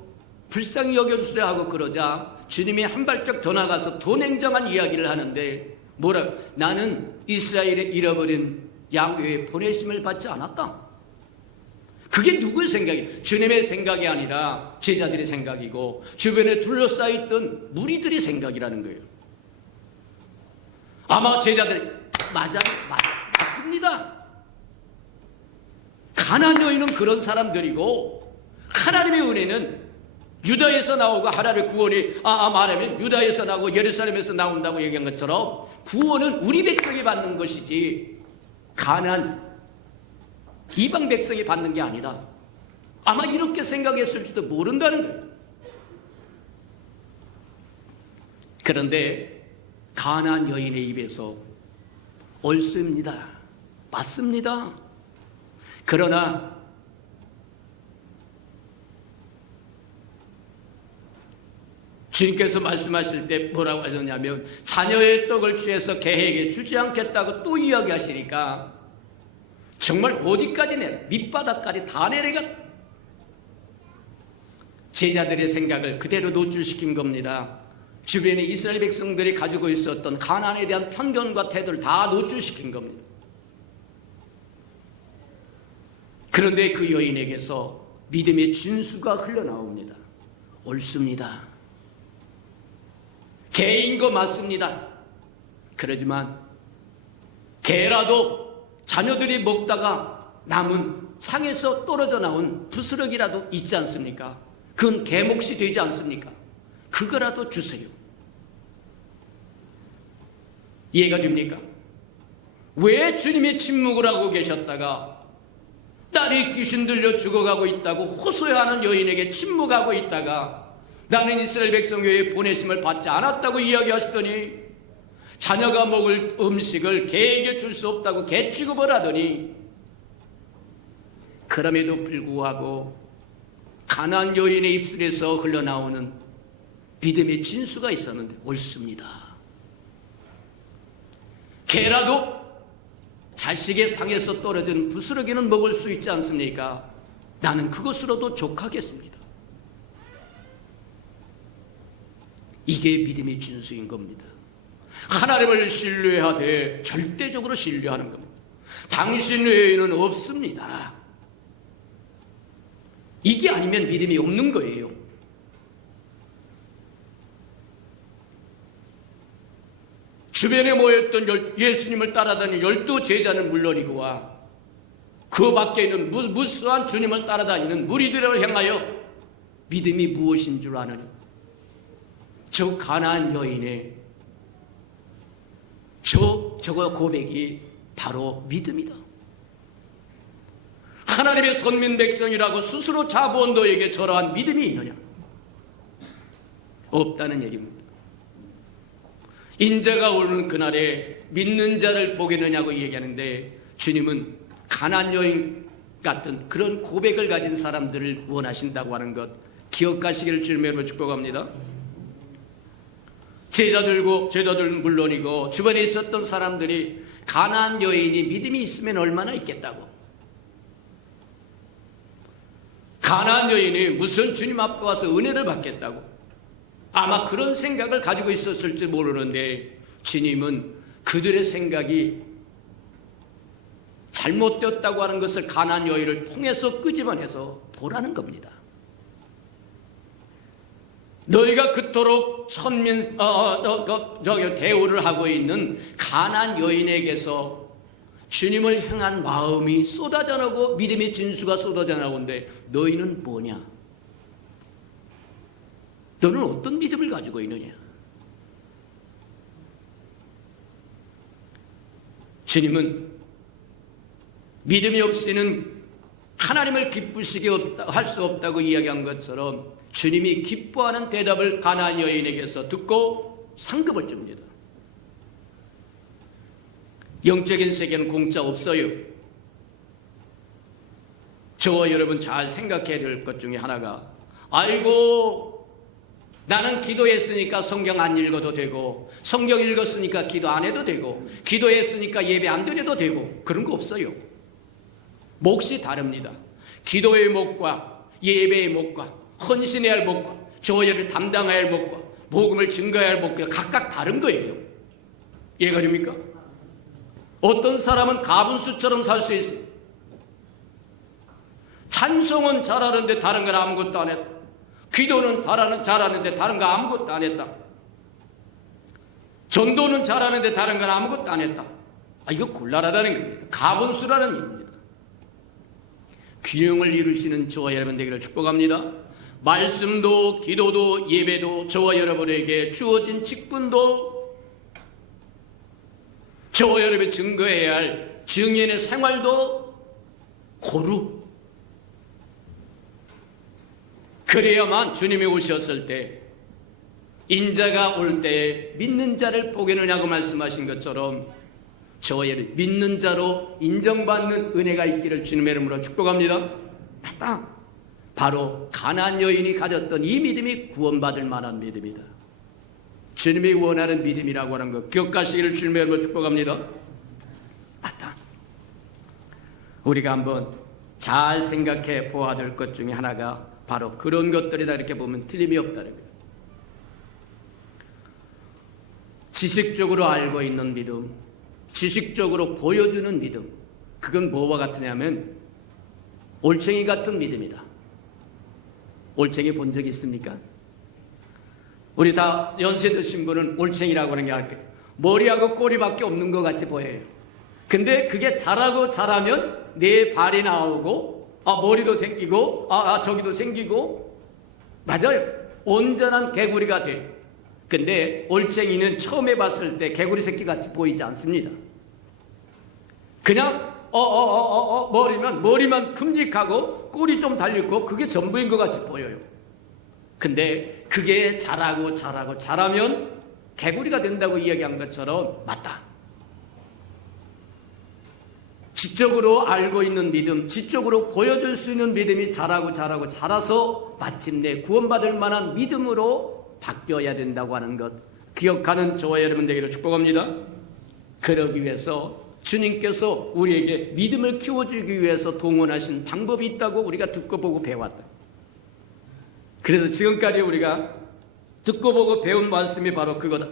불쌍히 여겨주세요 하고 그러자 주님이 한 발짝 더 나가서 더 냉정한 이야기를 하는데 나는 이스라엘에 잃어버린 야훼의 보내심을 받지 않았다. 그게 누구의 생각이에요? 주님의 생각이 아니라 제자들의 생각이고 주변에 둘러싸였던 무리들의 생각이라는 거예요. 아마 제자들이 맞습니다. 가나안 여인은 그런 사람들이고 하나님의 은혜는 유다에서 나오고 하나님의 구원이 말하면 유다에서 나오고 예루살렘에서 나온다고 얘기한 것처럼 구원은 우리 백성이 받는 것이지 가나안 이방 백성이 받는 게 아니다. 아마 이렇게 생각했을지도 모른다는 거예요. 그런데 가나안 여인의 입에서 옳습니다. 맞습니다. 그러나 주님께서 말씀하실 때 뭐라고 하셨냐면 자녀의 떡을 취해서 개에게 주지 않겠다고 또 이야기하시니까 정말 어디까지 밑바닥까지 다 내려가 제자들의 생각을 그대로 노출시킨 겁니다. 주변에 이스라엘 백성들이 가지고 있었던 가나안에 대한 편견과 태도를 다 노출시킨 겁니다. 그런데 그 여인에게서 믿음의 진수가 흘러나옵니다. 옳습니다. 개인 거 맞습니다. 그러지만 개라도 자녀들이 먹다가 남은 상에서 떨어져 나온 부스러기라도 있지 않습니까? 그건 개 몫이 되지 않습니까? 그거라도 주세요. 이해가 됩니까? 왜 주님이 침묵을 하고 계셨다가 딸이 귀신 들려 죽어가고 있다고 호소하는 여인에게 침묵하고 있다가 나는 이스라엘 백성 외에 보내심을 받지 않았다고 이야기하시더니 자녀가 먹을 음식을 개에게 줄 수 없다고 개 취급을 하더니 그럼에도 불구하고 가나안 여인의 입술에서 흘러나오는 믿음의 진수가 있었는데 옳습니다. 개라도 자식의 상에서 떨어진 부스러기는 먹을 수 있지 않습니까? 나는 그것으로도 족하겠습니다. 이게 믿음의 진수인 겁니다. 하나님을 신뢰하되 절대적으로 신뢰하는 겁니다. 당신 외에는 없습니다. 이게 아니면 믿음이 없는 거예요. 주변에 모였던 예수님을 따라다니는 12 제자는 물론이고와 그 밖에 있는 무수한 주님을 따라다니는 무리들을 향하여 믿음이 무엇인 줄 아느니 저 가나안 여인의 저거 고백이 바로 믿음이다. 하나님의 선민 백성이라고 스스로 자부한 너에게 저러한 믿음이 있느냐? 없다는 얘기입니다. 인자가 오는 그날에 믿는 자를 보겠느냐고 얘기하는데 주님은 가나안 여인 같은 그런 고백을 가진 사람들을 원하신다고 하는 것 기억하시기를 주님으로 축복합니다. 제자들 물론이고 주변에 있었던 사람들이 가나안 여인이 믿음이 있으면 얼마나 있겠다고, 가나안 여인이 무슨 주님 앞에 와서 은혜를 받겠다고 아마 그런 생각을 가지고 있었을지 모르는데 주님은 그들의 생각이 잘못되었다고 하는 것을 가나안 여인을 통해서 끄집어내서 보라는 겁니다. 너희가 그토록 대우를 하고 있는 가나안 여인에게서 주님을 향한 마음이 쏟아져 나오고 믿음의 진수가 쏟아져 나오는데 너희는 뭐냐? 너는 어떤 믿음을 가지고 있느냐? 주님은 믿음이 없이는 하나님을 기쁘시게 할 수 없다고 이야기한 것처럼 주님이 기뻐하는 대답을 가나안 여인에게서 듣고 상급을 줍니다. 영적인 세계는 공짜 없어요. 저와 여러분 잘 생각해야 될 것 중에 하나가, 아이고 나는 기도했으니까 성경 안 읽어도 되고, 성경 읽었으니까 기도 안 해도 되고, 기도했으니까 예배 안 드려도 되고, 그런 거 없어요. 몫이 다릅니다. 기도의 몫과 예배의 몫과 헌신해야 할 몫과 조언을 담당해야 할 몫과 복음을 증거해야 할 몫과 각각 다른 거예요. 이해가 됩니까? 어떤 사람은 가분수처럼 살 수 있어요. 찬송은 잘하는데 다른 건 아무것도 안 했다. 기도는 잘하는데 다른 거 아무것도 안 했다. 전도는 잘하는데 다른 건 아무것도 안 했다. 이거 곤란하다는 겁니다. 가분수라는 얘기입니다. 균형을 이루시는 저와 여러분 되기를 축복합니다. 말씀도 기도도 예배도 저와 여러분에게 주어진 직분도 저와 여러분이 증거해야 할 증인의 생활도 고루, 그래야만 주님이 오셨을 때 인자가 올 때 믿는 자를 보겠느냐고 말씀하신 것처럼 저와 여러분 믿는 자로 인정받는 은혜가 있기를 주님의 이름으로 축복합니다. 바로 가나안 여인이 가졌던 이 믿음이 구원받을 만한 믿음이다. 주님이 원하는 믿음이라고 하는 것 기억하시기를 주님의 이름으로 축복합니다. 맞다. 우리가 한번 잘 생각해 보아야 될 것 중에 하나가 바로 그런 것들이다 이렇게 보면 틀림이 없다는 거예요. 지식적으로 알고 있는 믿음, 지식적으로 보여주는 믿음, 그건 뭐와 같으냐면 올챙이 같은 믿음이다. 올챙이 본 적 있습니까? 우리 다 연세 드신 분은 올챙이라고 하는 게 알게요. 머리하고 꼬리밖에 없는 것 같이 보여요. 근데 그게 자라고 자라면 내 발이 나오고 머리도 생기고 저기도 생기고, 맞아요. 온전한 개구리가 돼요. 근데 올챙이는 처음에 봤을 때 개구리 새끼 같이 보이지 않습니다. 그냥 머리만 큼직하고 꼬리 좀 달렸고 그게 전부인 것 같이 보여요. 근데 그게 자라면 개구리가 된다고 이야기한 것처럼 맞다. 지적으로 알고 있는 믿음, 지적으로 보여줄 수 있는 믿음이 자라서 마침내 구원받을 만한 믿음으로 바뀌어야 된다고 하는 것 기억하는 저와 여러분 되기를 축복합니다. 그러기 위해서 주님께서 우리에게 믿음을 키워주기 위해서 동원하신 방법이 있다고 우리가 듣고 보고 배웠다. 그래서 지금까지 우리가 듣고 보고 배운 말씀이 바로 그거다.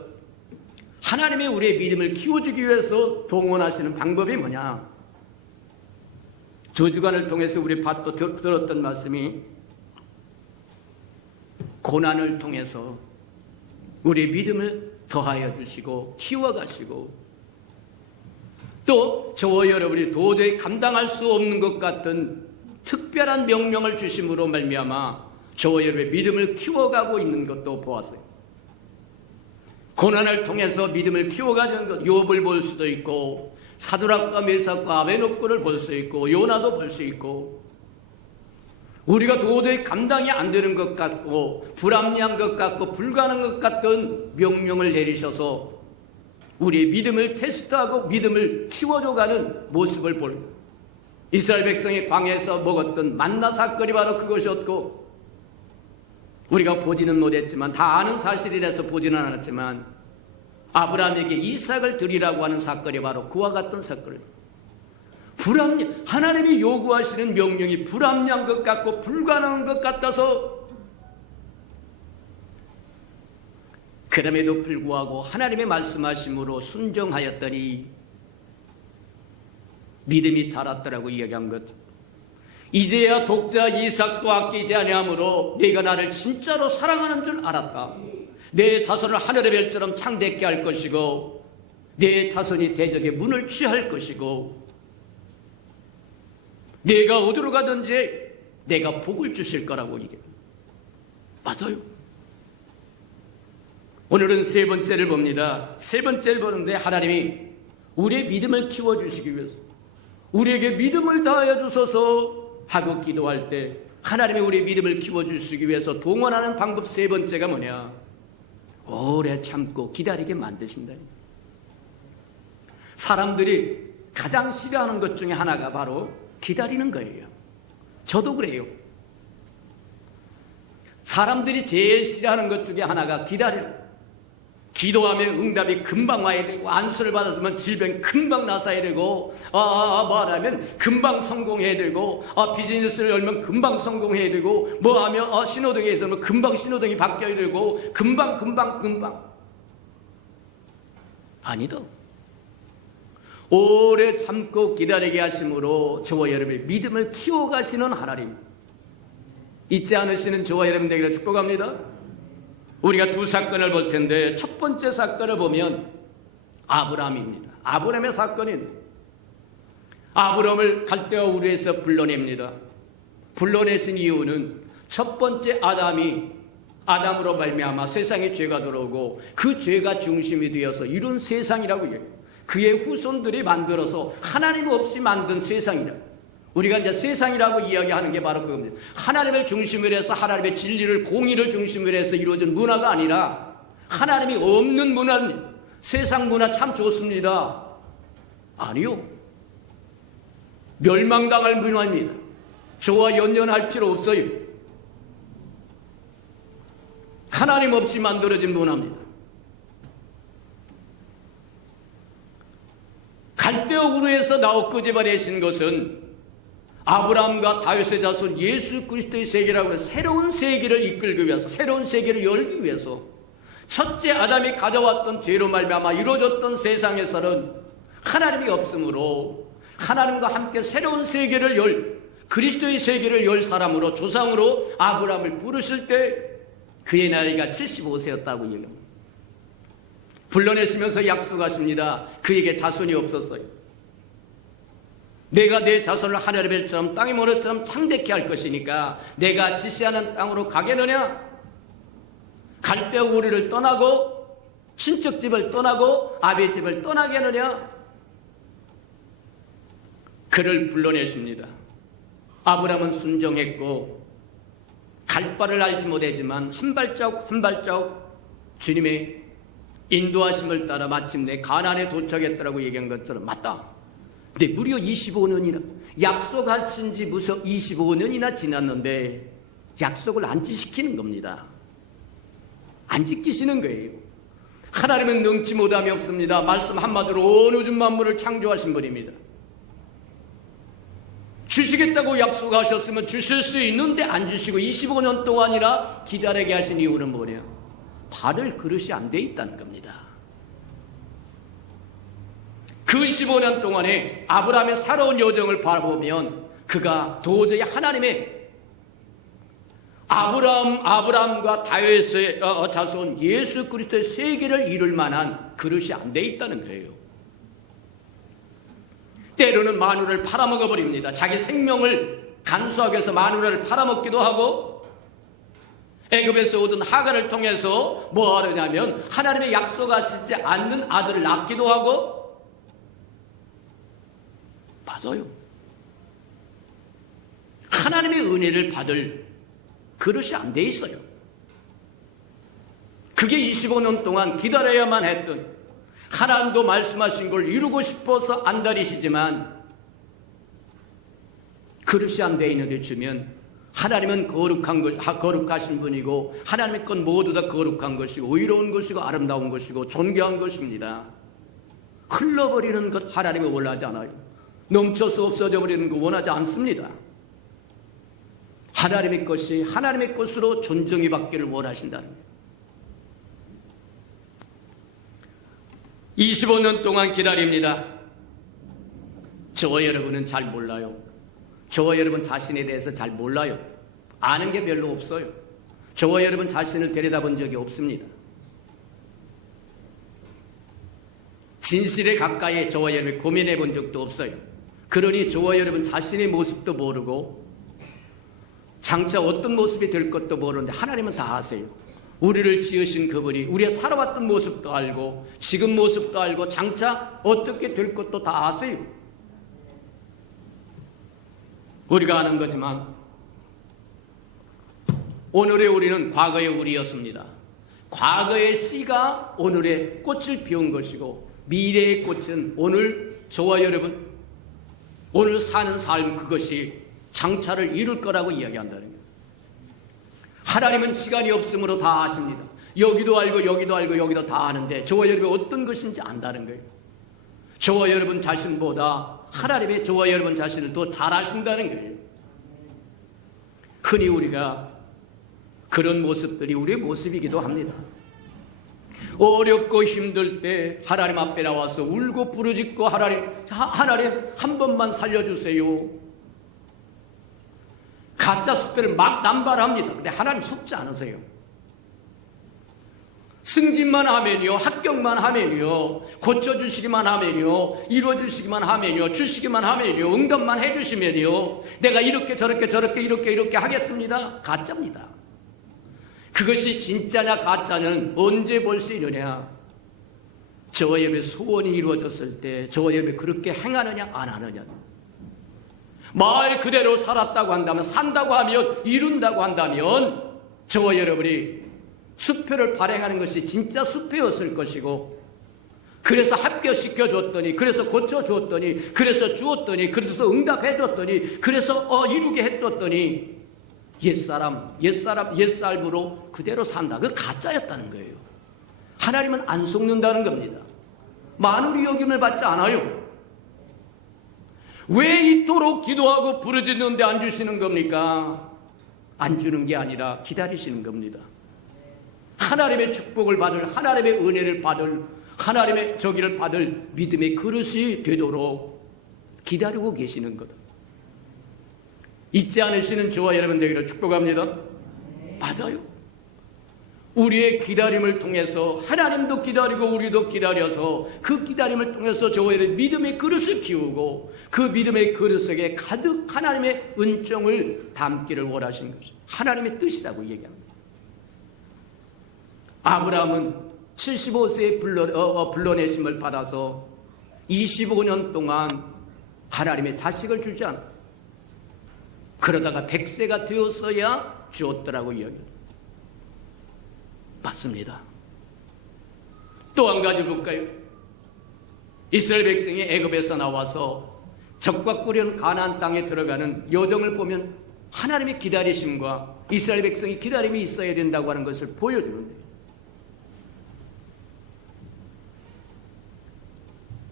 하나님이 우리의 믿음을 키워주기 위해서 동원하시는 방법이 뭐냐? 2주간을 통해서 우리 또 들었던 말씀이 고난을 통해서 우리의 믿음을 더하여 주시고 키워가시고, 또 저와 여러분이 도저히 감당할 수 없는 것 같은 특별한 명령을 주심으로 말미암아 저와 여러분의 믿음을 키워가고 있는 것도 보았어요. 고난을 통해서 믿음을 키워가는 것, 욥을 볼 수도 있고 사드락과 메삭과 아베노고를 볼 수 있고 요나도 볼 수 있고, 우리가 도저히 감당이 안 되는 것 같고 불합리한 것 같고 불가능한 것 같은 명령을 내리셔서 우리의 믿음을 테스트하고 믿음을 키워줘가는 모습을 볼, 이스라엘 백성이 광야에서 먹었던 만나 사건이 바로 그것이었고, 우리가 보지는 못했지만 다 아는 사실이라서 보지는 않았지만 아브라함에게 이삭을 드리라고 하는 사건이 바로 그와 같은 사건입니다. 하나님이 요구하시는 명령이 불합리한 것 같고 불가능한 것 같아서, 그럼에도 불구하고 하나님의 말씀하심으로 순종하였더니 믿음이 자랐더라고 이야기한 것. 이제야 독자 이삭도 아끼지 아니하므로 네가 나를 진짜로 사랑하는 줄 알았다. 내 자손을 하늘의 별처럼 창대케 할 것이고 내 자손이 대적의 문을 취할 것이고, 내가 어디로 가든지 내가 복을 주실 거라고 얘기합니다. 맞아요. 오늘은 세 번째를 봅니다. 세 번째를 보는데 하나님이 우리의 믿음을 키워주시기 위해서 우리에게 믿음을 다하여 주소서 하고 기도할 때 하나님이 우리의 믿음을 키워주시기 위해서 동원하는 방법 세 번째가 뭐냐? 오래 참고 기다리게 만드신다. 사람들이 가장 싫어하는 것 중에 하나가 바로 기다리는 거예요. 저도 그래요. 사람들이 제일 싫어하는 것 중에 하나가 기다리는, 기도하면 응답이 금방 와야 되고 안수를 받았으면 질병 금방 나서야 되고 뭐하면 금방 성공해야 되고 비즈니스를 열면 금방 성공해야 되고 뭐하면 신호등에 있으면 금방 신호등이 바뀌어야 되고 금방 아니다. 오래 참고 기다리게 하심으로 저와 여러분의 믿음을 키워가시는 하나님 잊지 않으시는 저와 여러분 되기를 축복합니다. 우리가 두 사건을 볼 텐데 첫 번째 사건을 보면 아브라함입니다. 아브라함의 사건인, 아브라함을 갈대아 우르에서 불러냅니다. 불러내신 이유는 첫 번째 아담으로 말미암아 세상에 죄가 들어오고 그 죄가 중심이 되어서 이룬 세상이라고 해요. 그의 후손들이 만들어서 하나님 없이 만든 세상이라. 우리가 이제 세상이라고 이야기하는 게 바로 그겁니다. 하나님을 중심으로 해서 하나님의 진리를 공의를 중심으로 해서 이루어진 문화가 아니라 하나님이 없는 문화입니다. 세상 문화 참 좋습니다. 아니요. 멸망당할 문화입니다. 저와 연연할 필요 없어요. 하나님 없이 만들어진 문화입니다. 갈대아 우르에서 나오 끄집어내신 것은 아브라함과 다윗의 자손 예수 그리스도의 세계라고 하는 새로운 세계를 이끌기 위해서, 새로운 세계를 열기 위해서 첫째 아담이 가져왔던 죄로 말미암아 이루어졌던 세상에서는 하나님이 없으므로 하나님과 함께 새로운 세계를 그리스도의 세계를 열 사람으로 조상으로 아브라함을 부르실 때 그의 나이가 75세였다고 얘기합니다. 불러내시면서 약속하십니다. 그에게 자손이 없었어요. 내가 내 자손을 하늘의 별처럼 땅의 모래처럼 창대케 할 것이니까 내가 지시하는 땅으로 가겠느냐? 갈대아 우르를 떠나고 친척집을 떠나고 아비의 집을 떠나겠느냐? 그를 불러내십니다. 아브라함은 순종했고 갈 바를 알지 못하지만 한 발자국 한 발자국 주님의 인도하심을 따라 마침내 가나안에 도착했다라고 얘기한 것처럼 맞다. 근데 무려 25년이나 약속하신 지 무려 25년이나 지났는데 약속을 안 지키는 겁니다. 안 지키시는 거예요. 하나님은 능치 못함이 없습니다. 말씀 한마디로 온 우주 만물을 창조하신 분입니다. 주시겠다고 약속하셨으면 주실 수 있는데 안 주시고 25년 동안이나 기다리게 하신 이유는 뭐냐? 받을 그릇이 안 돼 있다는 겁니다. 그 25년 동안에 아브라함의 살아온 여정을 바라보면 그가 도저히 하나님의 아브라함과 다윗의 자손 예수 그리스도의 세계를 이룰 만한 그릇이 안 돼 있다는 거예요. 때로는 마누라를 팔아먹어버립니다. 자기 생명을 간수하기 위해서 마누라를 팔아먹기도 하고 애굽에서 얻은 하갈을 통해서 뭐 하느냐면 하나님의 약속하시지 않는 아들을 낳기도 하고 맞아요. 하나님의 은혜를 받을 그릇이 안 돼 있어요. 그게 25년 동안 기다려야만 했던 하나님도 말씀하신 걸 이루고 싶어서 안달이시지만 그릇이 안 돼 있는데 주면 하나님은 거룩하신 분이고 하나님의 건 모두 다 거룩한 것이고 의로운 것이고 아름다운 것이고 존귀한 것입니다. 흘러버리는 것 하나님이 원하지 않아요. 넘쳐서 없어져 버리는 거 원하지 않습니다. 하나님의 것이 하나님의 것으로 존중이 받기를 원하신다는 거예요. 25년 동안 기다립니다. 저와 여러분은 잘 몰라요. 저와 여러분 자신에 대해서 잘 몰라요. 아는 게 별로 없어요. 저와 여러분 자신을 들여다본 적이 없습니다. 진실에 가까이 저와 여러분이 고민해 본 적도 없어요. 그러니 저와 여러분 자신의 모습도 모르고 장차 어떤 모습이 될 것도 모르는데 하나님은 다 아세요. 우리를 지으신 그분이 우리가 살아왔던 모습도 알고 지금 모습도 알고 장차 어떻게 될 것도 다 아세요. 우리가 아는 거지만 오늘의 우리는 과거의 우리였습니다. 과거의 씨가 오늘의 꽃을 피운 것이고 미래의 꽃은 오늘 저와 여러분 오늘 사는 삶 그것이 장차를 이룰 거라고 이야기한다는 거예요. 하나님은 시간이 없으므로 다 아십니다. 여기도 알고 여기도 알고 여기도 다 아는데 저와 여러분이 어떤 것인지 안다는 거예요. 저와 여러분 자신보다 하나님의 저와 여러분 자신을 더 잘 아신다는 거예요. 흔히 우리가 그런 모습들이 우리의 모습이기도 합니다. 어렵고 힘들 때 하나님 앞에 나와서 울고 부르짖고 하나님 한 번만 살려주세요. 가짜 숫배를 막 남발합니다. 근데 하나님 속지 않으세요. 승진만 하면요, 합격만 하면요, 고쳐주시기만 하면요, 이루어주시기만 하면요, 주시기만 하면요, 응답만 해주시면요, 내가 이렇게 저렇게 저렇게 이렇게 하겠습니다. 가짜입니다. 그것이 진짜냐 가짜는 언제 볼 수 있느냐? 저와 여러분의 소원이 이루어졌을 때 저와 여러분이 그렇게 행하느냐 안 하느냐. 말 그대로 살았다고 한다면, 산다고 하면, 이룬다고 한다면 저와 여러분이 수표를 발행하는 것이 진짜 수표였을 것이고, 그래서 합격시켜 줬더니, 그래서 고쳐 주었더니, 그래서 주었더니, 그래서 응답해 줬더니, 그래서 이루게 해 줬더니 옛사람으로 그대로 산다. 그 가짜였다는 거예요. 하나님은 안 속는다는 겁니다. 만우리 여김을 받지 않아요. 왜 이토록 기도하고 부르짖는데 안 주시는 겁니까? 안 주는 게 아니라 기다리시는 겁니다. 하나님의 축복을 받을, 하나님의 은혜를 받을, 하나님의 저기를 받을 믿음의 그릇이 되도록 기다리고 계시는 것. 잊지 않으시는 저와 여러분 되기를 축복합니다. 맞아요. 우리의 기다림을 통해서 하나님도 기다리고 우리도 기다려서 그 기다림을 통해서 저와 여러분 믿음의 그릇을 키우고 그 믿음의 그릇 속에 가득 하나님의 은총을 담기를 원하신 것이 하나님의 뜻이라고 얘기합니다. 아브라함은 75세에 불러내심을 받아서 25년 동안 하나님의 자식을 주지 않았다. 그러다가 100세가 되었어야 주었더라고 이야기합니다. 맞습니다. 또 한 가지 볼까요? 이스라엘 백성이 애굽에서 나와서 적과 꿀은 가나안 땅에 들어가는 여정을 보면 하나님의 기다리심과 이스라엘 백성이 기다림이 있어야 된다고 하는 것을 보여주는데,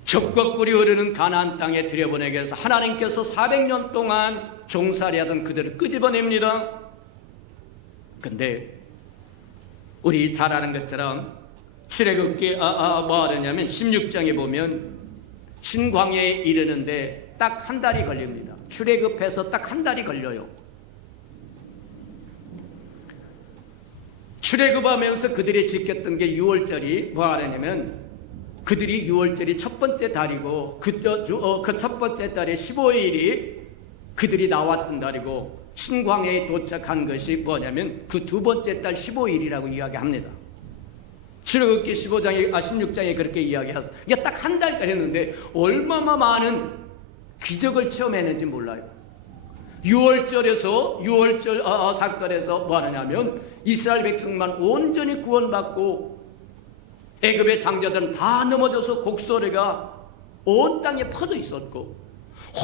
적과 꿀이 흐르는 가나안 땅에 들여보내기 위해서 하나님께서 400년 동안 종살이하던 그들을 끄집어냅니다. 근데 우리 잘 아는 것처럼 출애굽기 뭐 하느냐면 16장에 보면 신광야에 이르는데 딱 한 달이 걸립니다. 출애굽해서 딱 한 달이 걸려요. 출애굽하면서 그들이 지켰던 게 유월절이 뭐 하느냐면, 그들이 유월절이 첫 번째 달이고 그 첫 번째 달의 15일이 그들이 나왔던 달이고, 신광야에 도착한 것이 뭐냐면 그 두 번째 달 15일이라고 이야기합니다. 출애굽기 16장에 그렇게 이야기해서 이게 딱 한 달까지 했는데 얼마나 많은 기적을 체험했는지 몰라요. 유월 사건에서 뭐 하느냐면 이스라엘 백성만 온전히 구원받고 애굽의 장자들은 다 넘어져서 곡소리가 온 땅에 퍼져 있었고,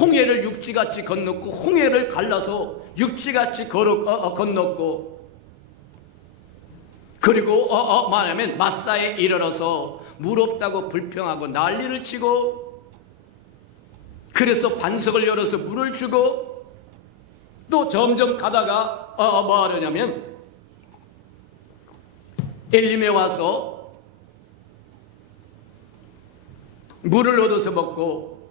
홍해를 육지같이 건넜고, 홍해를 갈라서 육지같이 건넜고, 그리고 말하면 마사에 이르러서 물 없다고 불평하고 난리를 치고, 그래서 반석을 열어서 물을 주고, 또 점점 가다가 뭐 하느냐면 엘림에 와서 물을 얻어서 먹고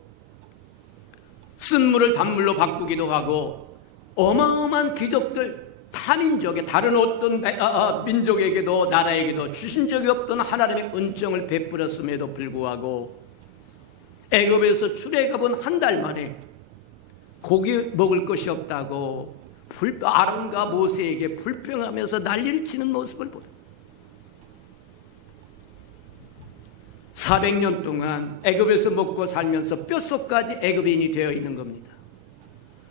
쓴 물을 단물로 바꾸기도 하고, 어마어마한 기적들, 타민족의 다른 어떤 민족에게도 나라에게도 주신 적이 없던 하나님의 은총을 베풀었음에도 불구하고 애굽에서 출애굽은 한 달 만에 고기 먹을 것이 없다고 아론과 모세에게 불평하면서 난리를 치는 모습을 보다. 400년 동안 애굽에서 먹고 살면서 뼛속까지 애굽인이 되어 있는 겁니다.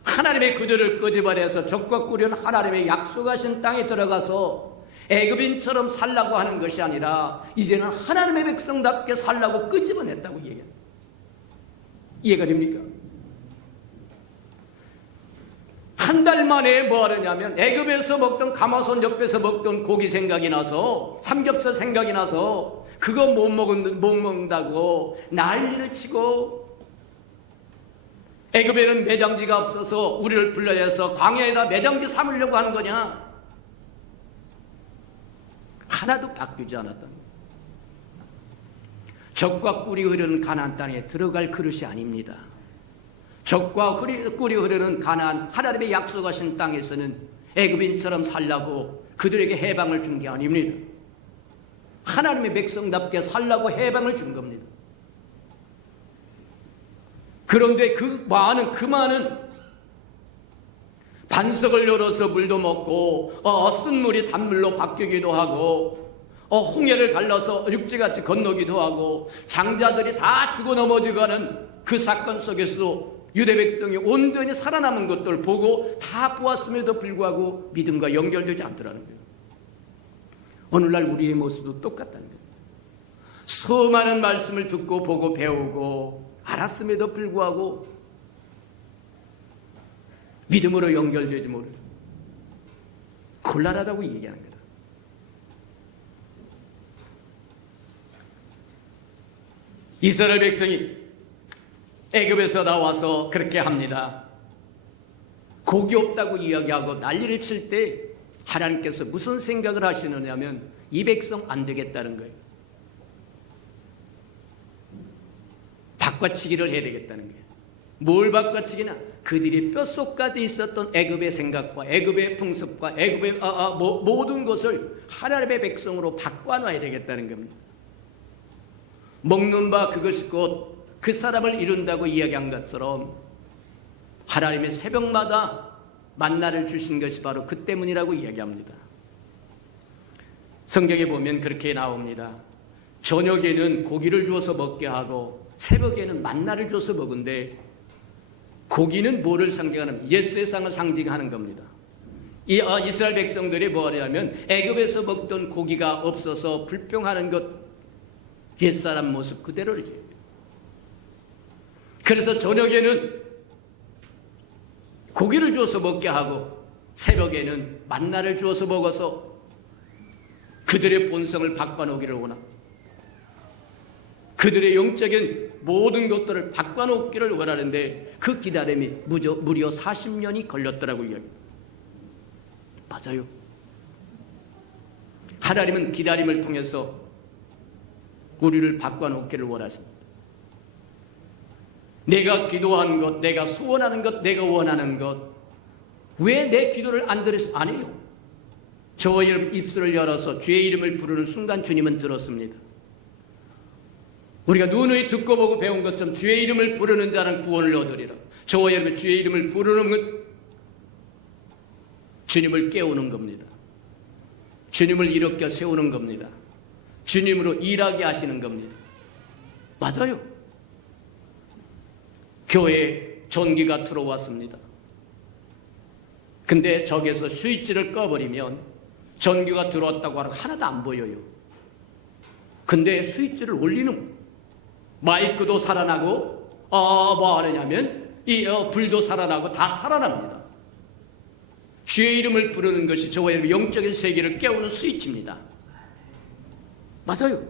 하나님의 그들을 끄집어내서 적과 꿀은 하나님의 약속하신 땅에 들어가서 애굽인처럼 살라고 하는 것이 아니라 이제는 하나님의 백성답게 살라고 끄집어냈다고 얘기합니다. 이해가 됩니까? 한 달 만에 뭐 하느냐면 애굽에서 먹던 가마솥 옆에서 먹던 고기 생각이 나서, 삼겹살 생각이 나서 그거 못 먹는다고 난리를 치고, 애굽에는 매장지가 없어서 우리를 불러내서 광야에다 매장지 삼으려고 하는 거냐? 하나도 바뀌지 않았던 거예요. 적과 꿀이 흐르는 가나안 땅에 들어갈 그릇이 아닙니다. 적과 꿀이 흐르는 가나안 하나님의 약속하신 땅에서는 애굽인처럼 살라고 그들에게 해방을 준 게 아닙니다. 하나님의 백성답게 살라고 해방을 준 겁니다. 그런데 그 많은 반석을 열어서 물도 먹고 쓴물이 단물로 바뀌기도 하고 홍해를 갈라서 육지같이 건너기도 하고 장자들이 다 죽어 넘어져가는 그 사건 속에서 유대 백성이 온전히 살아남은 것들을 보고 다 보았음에도 불구하고 믿음과 연결되지 않더라는 거예요. 오늘날 우리의 모습도 똑같다는 거예요. 수많은 말씀을 듣고 보고 배우고 알았음에도 불구하고 믿음으로 연결되지 못해요. 곤란하다고 얘기하는 거다. 이스라엘 백성이 애굽에서 나와서 그렇게 합니다. 고기 없다고 이야기하고 난리를 칠 때 하나님께서 무슨 생각을 하시느냐면 이 백성 안 되겠다는 거예요. 바꿔치기를 해야 되겠다는 거예요. 뭘 바꿔치기냐? 그들이 뼛속까지 있었던 애굽의 생각과 애굽의 풍습과 애굽의 모든 것을 하나님의 백성으로 바꿔놔야 되겠다는 겁니다. 먹는 바 그것이 곧 그 사람을 이룬다고 이야기한 것처럼 하나님의 새벽마다 만나를 주신 것이 바로 그 때문이라고 이야기합니다. 성경에 보면 그렇게 나옵니다. 저녁에는 고기를 주어서 먹게 하고 새벽에는 만나를 줘서 먹은데 고기는 뭐를 상징하는? 옛세상을 상징하는 겁니다. 이스라엘 백성들이 뭐하냐면 애굽에서 먹던 고기가 없어서 불평하는 것, 옛사람 모습 그대로를 얘기해요. 그래서 저녁에는 고기를 주어서 먹게 하고 새벽에는 만나를 주어서 먹어서 그들의 본성을 바꿔놓기를 원합니다. 그들의 영적인 모든 것들을 바꿔놓기를 원하는데 그 기다림이 무려 40년이 걸렸더라고 이야기합니다. 맞아요. 하나님은 기다림을 통해서 우리를 바꿔놓기를 원하십니다. 내가 기도한 것, 내가 소원하는 것, 내가 원하는 것, 왜 내 기도를 안 들으시? 아니에요. 저와 여러분 입술을 열어서 주의 이름을 부르는 순간 주님은 들었습니다. 우리가 누누이 듣고 보고 배운 것처럼 주의 이름을 부르는 자는 구원을 얻으리라. 저와 여러분 주의 이름을 부르는 것, 주님을 깨우는 겁니다. 주님을 일으켜 세우는 겁니다. 주님으로 일하게 하시는 겁니다. 맞아요. 교회에 전기가 들어왔습니다. 근데 저기서 스위치를 꺼버리면 전기가 들어왔다고 하는 하나도 안 보여요. 근데 스위치를 올리는 마이크도 살아나고 뭐 하느냐면 불도 살아나고 다 살아납니다. 주의 이름을 부르는 것이 저와 여러분 영적인 세계를 깨우는 스위치입니다. 맞아요.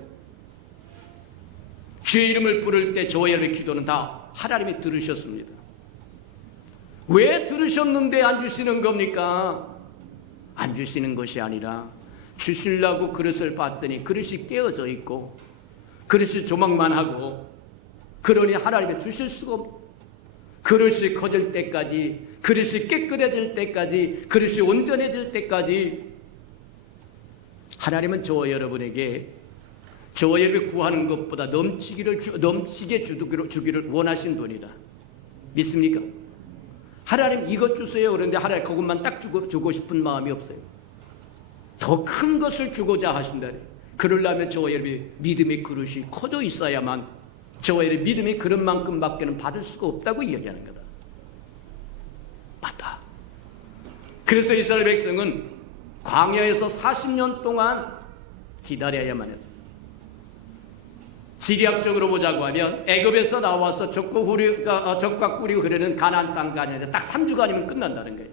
주의 이름을 부를 때 저와 여러분의 기도는 다 하나님이 들으셨습니다. 왜 들으셨는데 안 주시는 겁니까? 안 주시는 것이 아니라 주시려고 그릇을 봤더니 그릇이 깨어져 있고 그릇이 조망만 하고 그러니 하나님이 주실 수가 없고 그릇이 커질 때까지 그릇이 깨끗해질 때까지 그릇이 온전해질 때까지 하나님은 저와 여러분에게 저와 여러분이 구하는 것보다 넘치게 주기를 원하신 분이다. 믿습니까? 하나님 이것 주세요. 그런데 하나님 그것만 딱 주고 싶은 마음이 없어요. 더 큰 것을 주고자 하신다니. 그러려면 저와 여러분이 믿음의 그릇이 커져 있어야만 저와 여러분이 믿음의 그릇만큼밖에는 받을 수가 없다고 이야기하는 거다. 맞다. 그래서 이스라엘 백성은 광야에서 40년 동안 기다려야만 했습니다. 지리학적으로 보자고 하면 애굽에서 나와서 적과 꿀이 흐르는 가나안 땅까지 가는데 딱 3주간이면 끝난다는 거예요.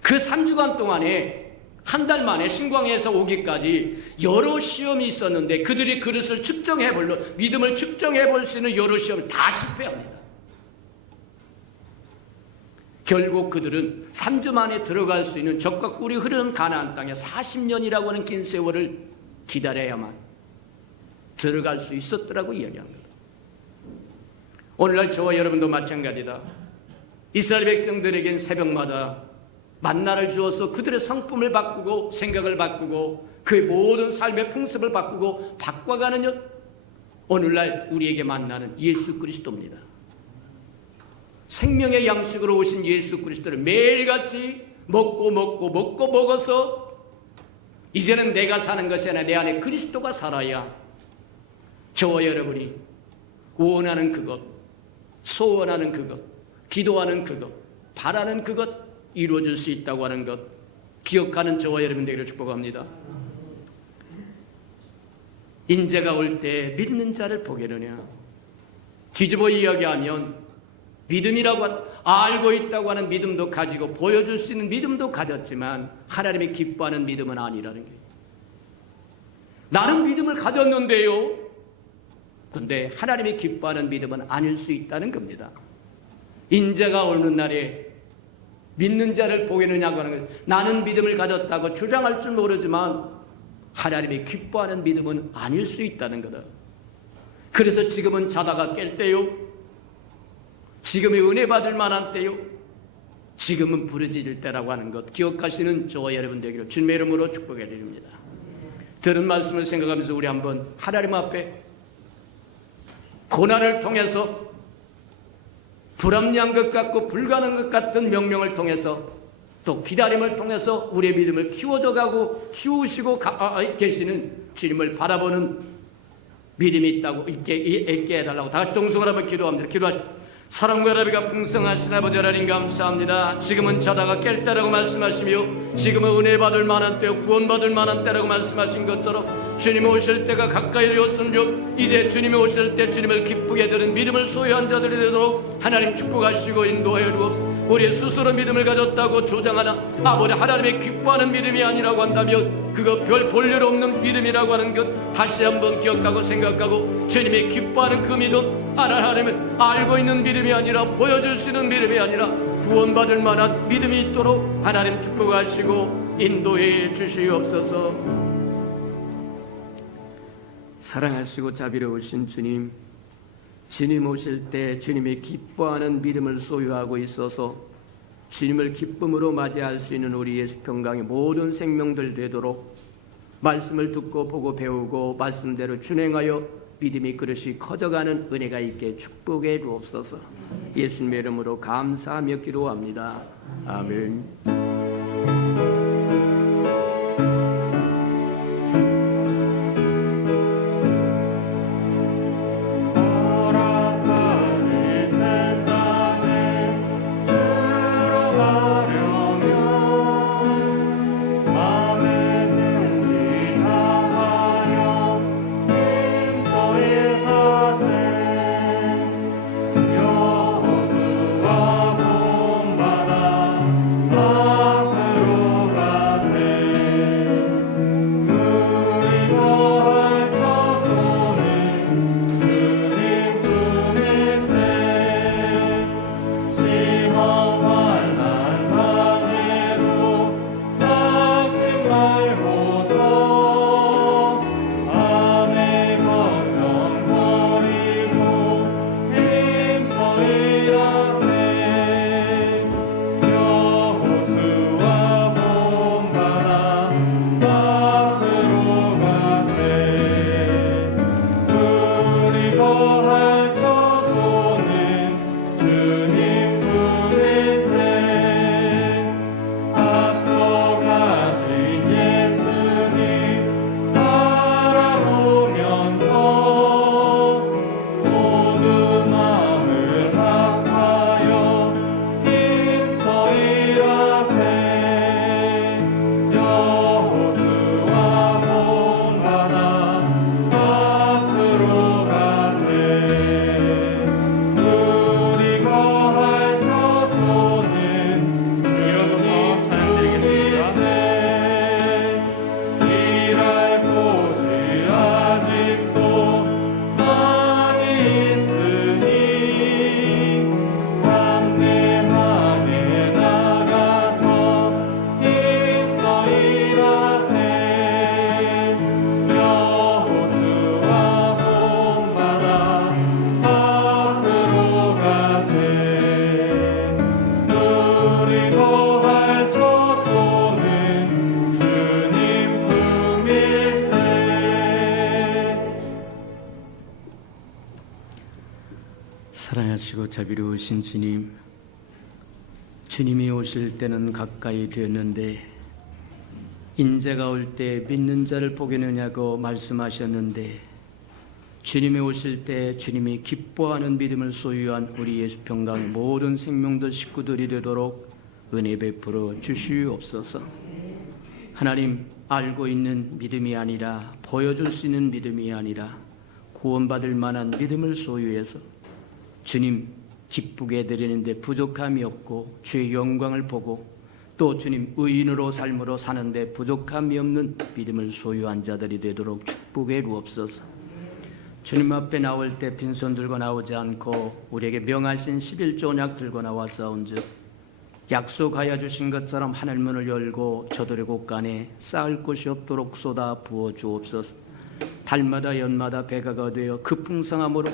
그 3주간 동안에 한 달 만에 신광야에서 오기까지 여러 시험이 있었는데 그들이 그릇을 믿음을 측정해 볼 수 있는 여러 시험을 다 실패합니다. 결국 그들은 3주 만에 들어갈 수 있는 적과 꿀이 흐르는 가나안 땅에 40년이라고 하는 긴 세월을 기다려야만 들어갈 수 있었더라고 이야기합니다. 오늘날 저와 여러분도 마찬가지다. 이스라엘 백성들에겐 새벽마다 만나를 주어서 그들의 성품을 바꾸고 생각을 바꾸고 그의 모든 삶의 풍습을 바꾸고 바꿔가는 오늘날 우리에게 만나는 예수 그리스도입니다. 생명의 양식으로 오신 예수 그리스도를 매일같이 먹어서 이제는 내가 사는 것이 아니라 내 안에 그리스도가 살아야 저와 여러분이 원하는 그것, 소원하는 그것, 기도하는 그것, 바라는 그것 이루어질 수 있다고 하는 것 기억하는 저와 여러분 되기를 축복합니다. 인재가 올 때 믿는 자를 보게느냐. 뒤집어 이야기하면 믿음이라고 알고 있다고 하는 믿음도 가지고 보여줄 수 있는 믿음도 가졌지만 하나님이 기뻐하는 믿음은 아니라는 게, 나는 믿음을 가졌는데요, 근데 하나님이 기뻐하는 믿음은 아닐 수 있다는 겁니다. 인재가 오는 날에 믿는 자를 보겠느냐고 하는 것, 나는 믿음을 가졌다고 주장할 줄 모르지만 하나님이 기뻐하는 믿음은 아닐 수 있다는 거다. 그래서 지금은 자다가 깰 때요, 지금이 은혜 받을 만한 때요, 지금은 부르짖을 때라고 하는 것 기억하시는 저와 여러분 되기를 주님의 이름으로 축복해 드립니다. 들은 말씀을 생각하면서 우리 한번 하나님 앞에 고난을 통해서 불합리한 것 같고 불가능한 것 같은 명령을 통해서 또 기다림을 통해서 우리의 믿음을 키워져가고 키우시고 계시는 주님을 바라보는 믿음이 있다고 있게 해달라고 다 같이 동성을 한번 기도합니다. 기도하십시오. 사랑과 은혜가 풍성하신 아버지 하나님 감사합니다. 지금은 자다가 깰 때라고 말씀하시며 지금은 은혜 받을 만한 때요 구원받을 만한 때라고 말씀하신 것처럼 주님이 오실 때가 가까이 되었으므로 이제 주님이 오실 때 주님을 기쁘게 드는 믿음을 소유한 자들이 되도록 하나님 축복하시고 인도하여 주옵소서. 우리 스스로 믿음을 가졌다고 주장하나 아버지 하나님의 기뻐하는 믿음이 아니라고 한다면 그거 별 볼일 없는 믿음이라고 하는 것 다시 한번 기억하고 생각하고 주님이 기뻐하는 그 믿음 하나님은 알고 있는 믿음이 아니라 보여줄 수 있는 믿음이 아니라 구원받을 만한 믿음이 있도록 하나님 축복하시고 인도해 주시옵소서. 사랑하시고 자비로우신 주님, 주님 오실 때 주님이 기뻐하는 믿음을 소유하고 있어서 주님을 기쁨으로 맞이할 수 있는 우리 예수평강의 모든 생명들 되도록 말씀을 듣고 보고 배우고 말씀대로 준행하여 믿음이 그릇이 커져가는 은혜가 있게 축복해 주옵소서. 예수님의 이름으로 감사하며 기도합니다. 아멘. 아 자비로우시고 자비로우신 주님, 주님이 오실 때는 가까이 되었는데 인자가 올 때 믿는 자를 보겠느냐고 말씀하셨는데, 주님이 오실 때 주님이 기뻐하는 믿음을 소유한 우리 예수평강의 모든 생명들 식구들이 되도록 은혜 베풀어 주시옵소서. 하나님, 알고 있는 믿음이 아니라 보여줄 수 있는 믿음이 아니라 구원받을 만한 믿음을 소유해서 주님 기쁘게 드리는데 부족함이 없고 주의 영광을 보고 또 주님 의인으로 삶으로 사는데 부족함이 없는 믿음을 소유한 자들이 되도록 축복해 주옵소서. 주님 앞에 나올 때 빈손 들고 나오지 않고 우리에게 명하신 11조 언약 들고 나와싸운즉 약속하여 주신 것처럼 하늘문을 열고 저들의 곳간에 쌓을 곳이 없도록 쏟아 부어 주옵소서. 달마다 연마다 배가가 되어 그 풍성함으로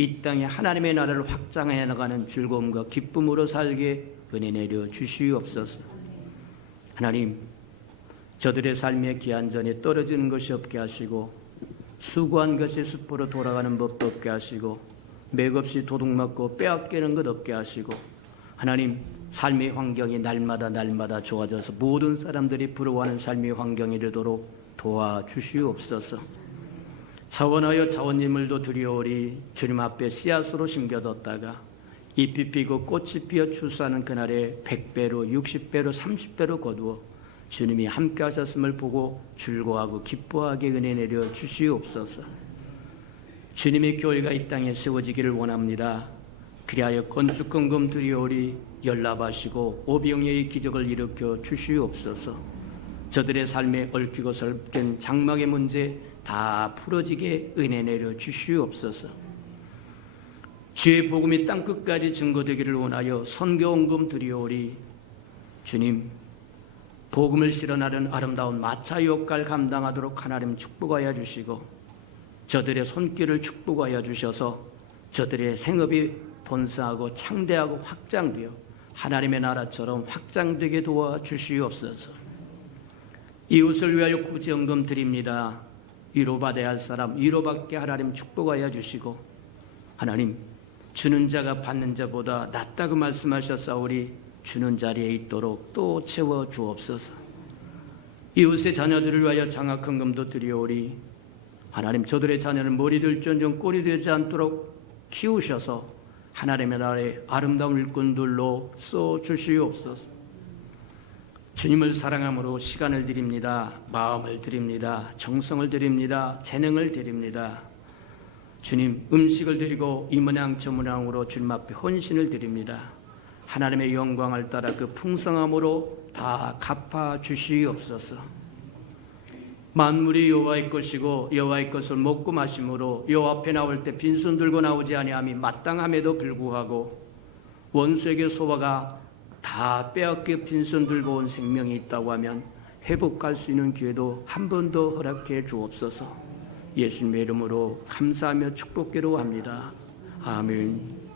이 땅에 하나님의 나라를 확장해 나가는 즐거움과 기쁨으로 살게 은혜 내려 주시옵소서. 하나님, 저들의 삶의 기한전에 떨어지는 것이 없게 하시고 수고한 것이 숲으로 돌아가는 법도 없게 하시고 맥없이 도둑맞고 빼앗기는 것 없게 하시고, 하나님, 삶의 환경이 날마다 좋아져서 모든 사람들이 부러워하는 삶의 환경이 되도록 도와주시옵소서. 자원하여 자원님을도 두려우리 주님 앞에 씨앗으로 심겨졌다가 잎이 피고 꽃이 피어 추수하는 그날에 100배로 60배로 30배로 거두어 주님이 함께 하셨음을 보고 즐거워하고 기뻐하게 은혜 내려 주시옵소서. 주님의 교회가 이 땅에 세워지기를 원합니다. 그리하여 건축헌금 드리오리 연락하시고 오병이의 기적을 일으켜 주시옵소서. 저들의 삶에 얽히고 설킨 장막의 문제 다 풀어지게 은혜 내려 주시옵소서. 주의 복음이 땅끝까지 증거되기를 원하여 선교헌금 드리오리 주님, 복음을 실현하는 아름다운 마차 역할 감당하도록 하나님 축복하여 주시고 저들의 손길을 축복하여 주셔서 저들의 생업이 번성하고 창대하고 확장되어 하나님의 나라처럼 확장되게 도와주시옵소서. 이웃을 위하여 구제헌금 드립니다. 위로받아야 할 사람 위로받게 하나님 축복하여 주시고, 하나님, 주는 자가 받는 자보다 낫다고 말씀하셨사오리 주는 자리에 있도록 또 채워 주옵소서. 이웃의 자녀들을 위하여 장학헌금도 드리오리 하나님, 저들의 자녀는 머리 될지언정 꼴이 되지 않도록 키우셔서 하나님의 나라의 아름다운 일꾼들로 써주시옵소서. 주님을 사랑함으로 시간을 드립니다. 마음을 드립니다. 정성을 드립니다. 재능을 드립니다. 주님, 음식을 드리고 이 모양 저 모양으로 주님 앞에 헌신을 드립니다. 하나님의 영광을 따라 그 풍성함으로 다 갚아 주시옵소서. 만물이 여호와의 것이고 여호와의 것을 먹고 마심으로 여호와 앞에 나올 때 빈손 들고 나오지 아니함이 마땅함에도 불구하고 원수에게 소화가 다 빼앗겨 빈손 들고 온 생명이 있다고 하면 회복할 수 있는 기회도 한 번 더 허락해 주옵소서. 예수님의 이름으로 감사하며 축복기로 합니다. 아멘.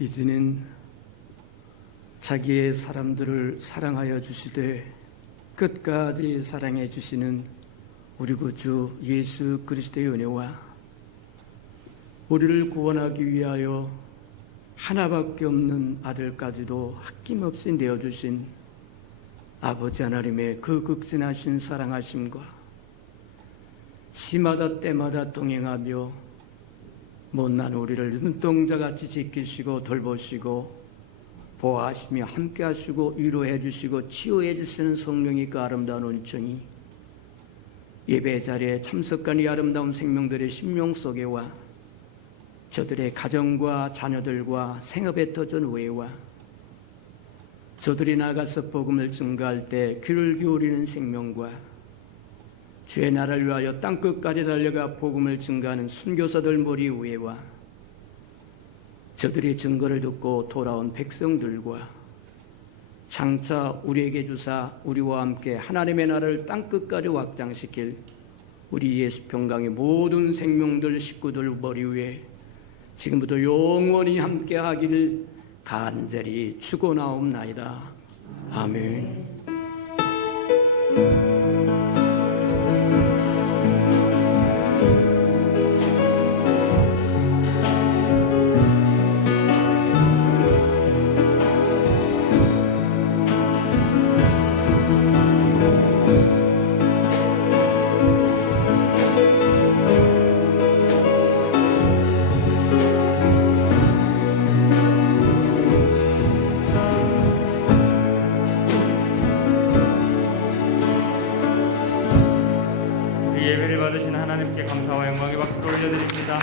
이제는 자기의 사람들을 사랑하여 주시되 끝까지 사랑해 주시는 우리 구주 예수 그리스도의 은혜와 우리를 구원하기 위하여 하나밖에 없는 아들까지도 아낌없이 내어주신 아버지 하나님의 그 극진하신 사랑하심과 시마다 때마다 동행하며 못난 우리를 눈동자같이 지키시고 돌보시고 보호하시며 함께하시고 위로해 주시고 치유해 주시는 성령의 그 아름다운 은총이 예배 자리에 참석한 이 아름다운 생명들의 심령 속에와 저들의 가정과 자녀들과 생업에 터진 외와 저들이 나가서 복음을 증거할 때 귀를 기울이는 생명과 주의 나라를 위하여 땅끝까지 달려가 복음을 증거하는 선교사들 머리 위에와 저들의 증거를 듣고 돌아온 백성들과 장차 우리에게 주사 우리와 함께 하나님의 나라를 땅끝까지 확장시킬 우리 예수 평강의 모든 생명들 식구들 머리 위에 지금부터 영원히 함께 하기를 간절히 축원하옵나이다. 아멘. 예배를 받으신 하나님께 감사와 영광의 박수를 올려드립니다.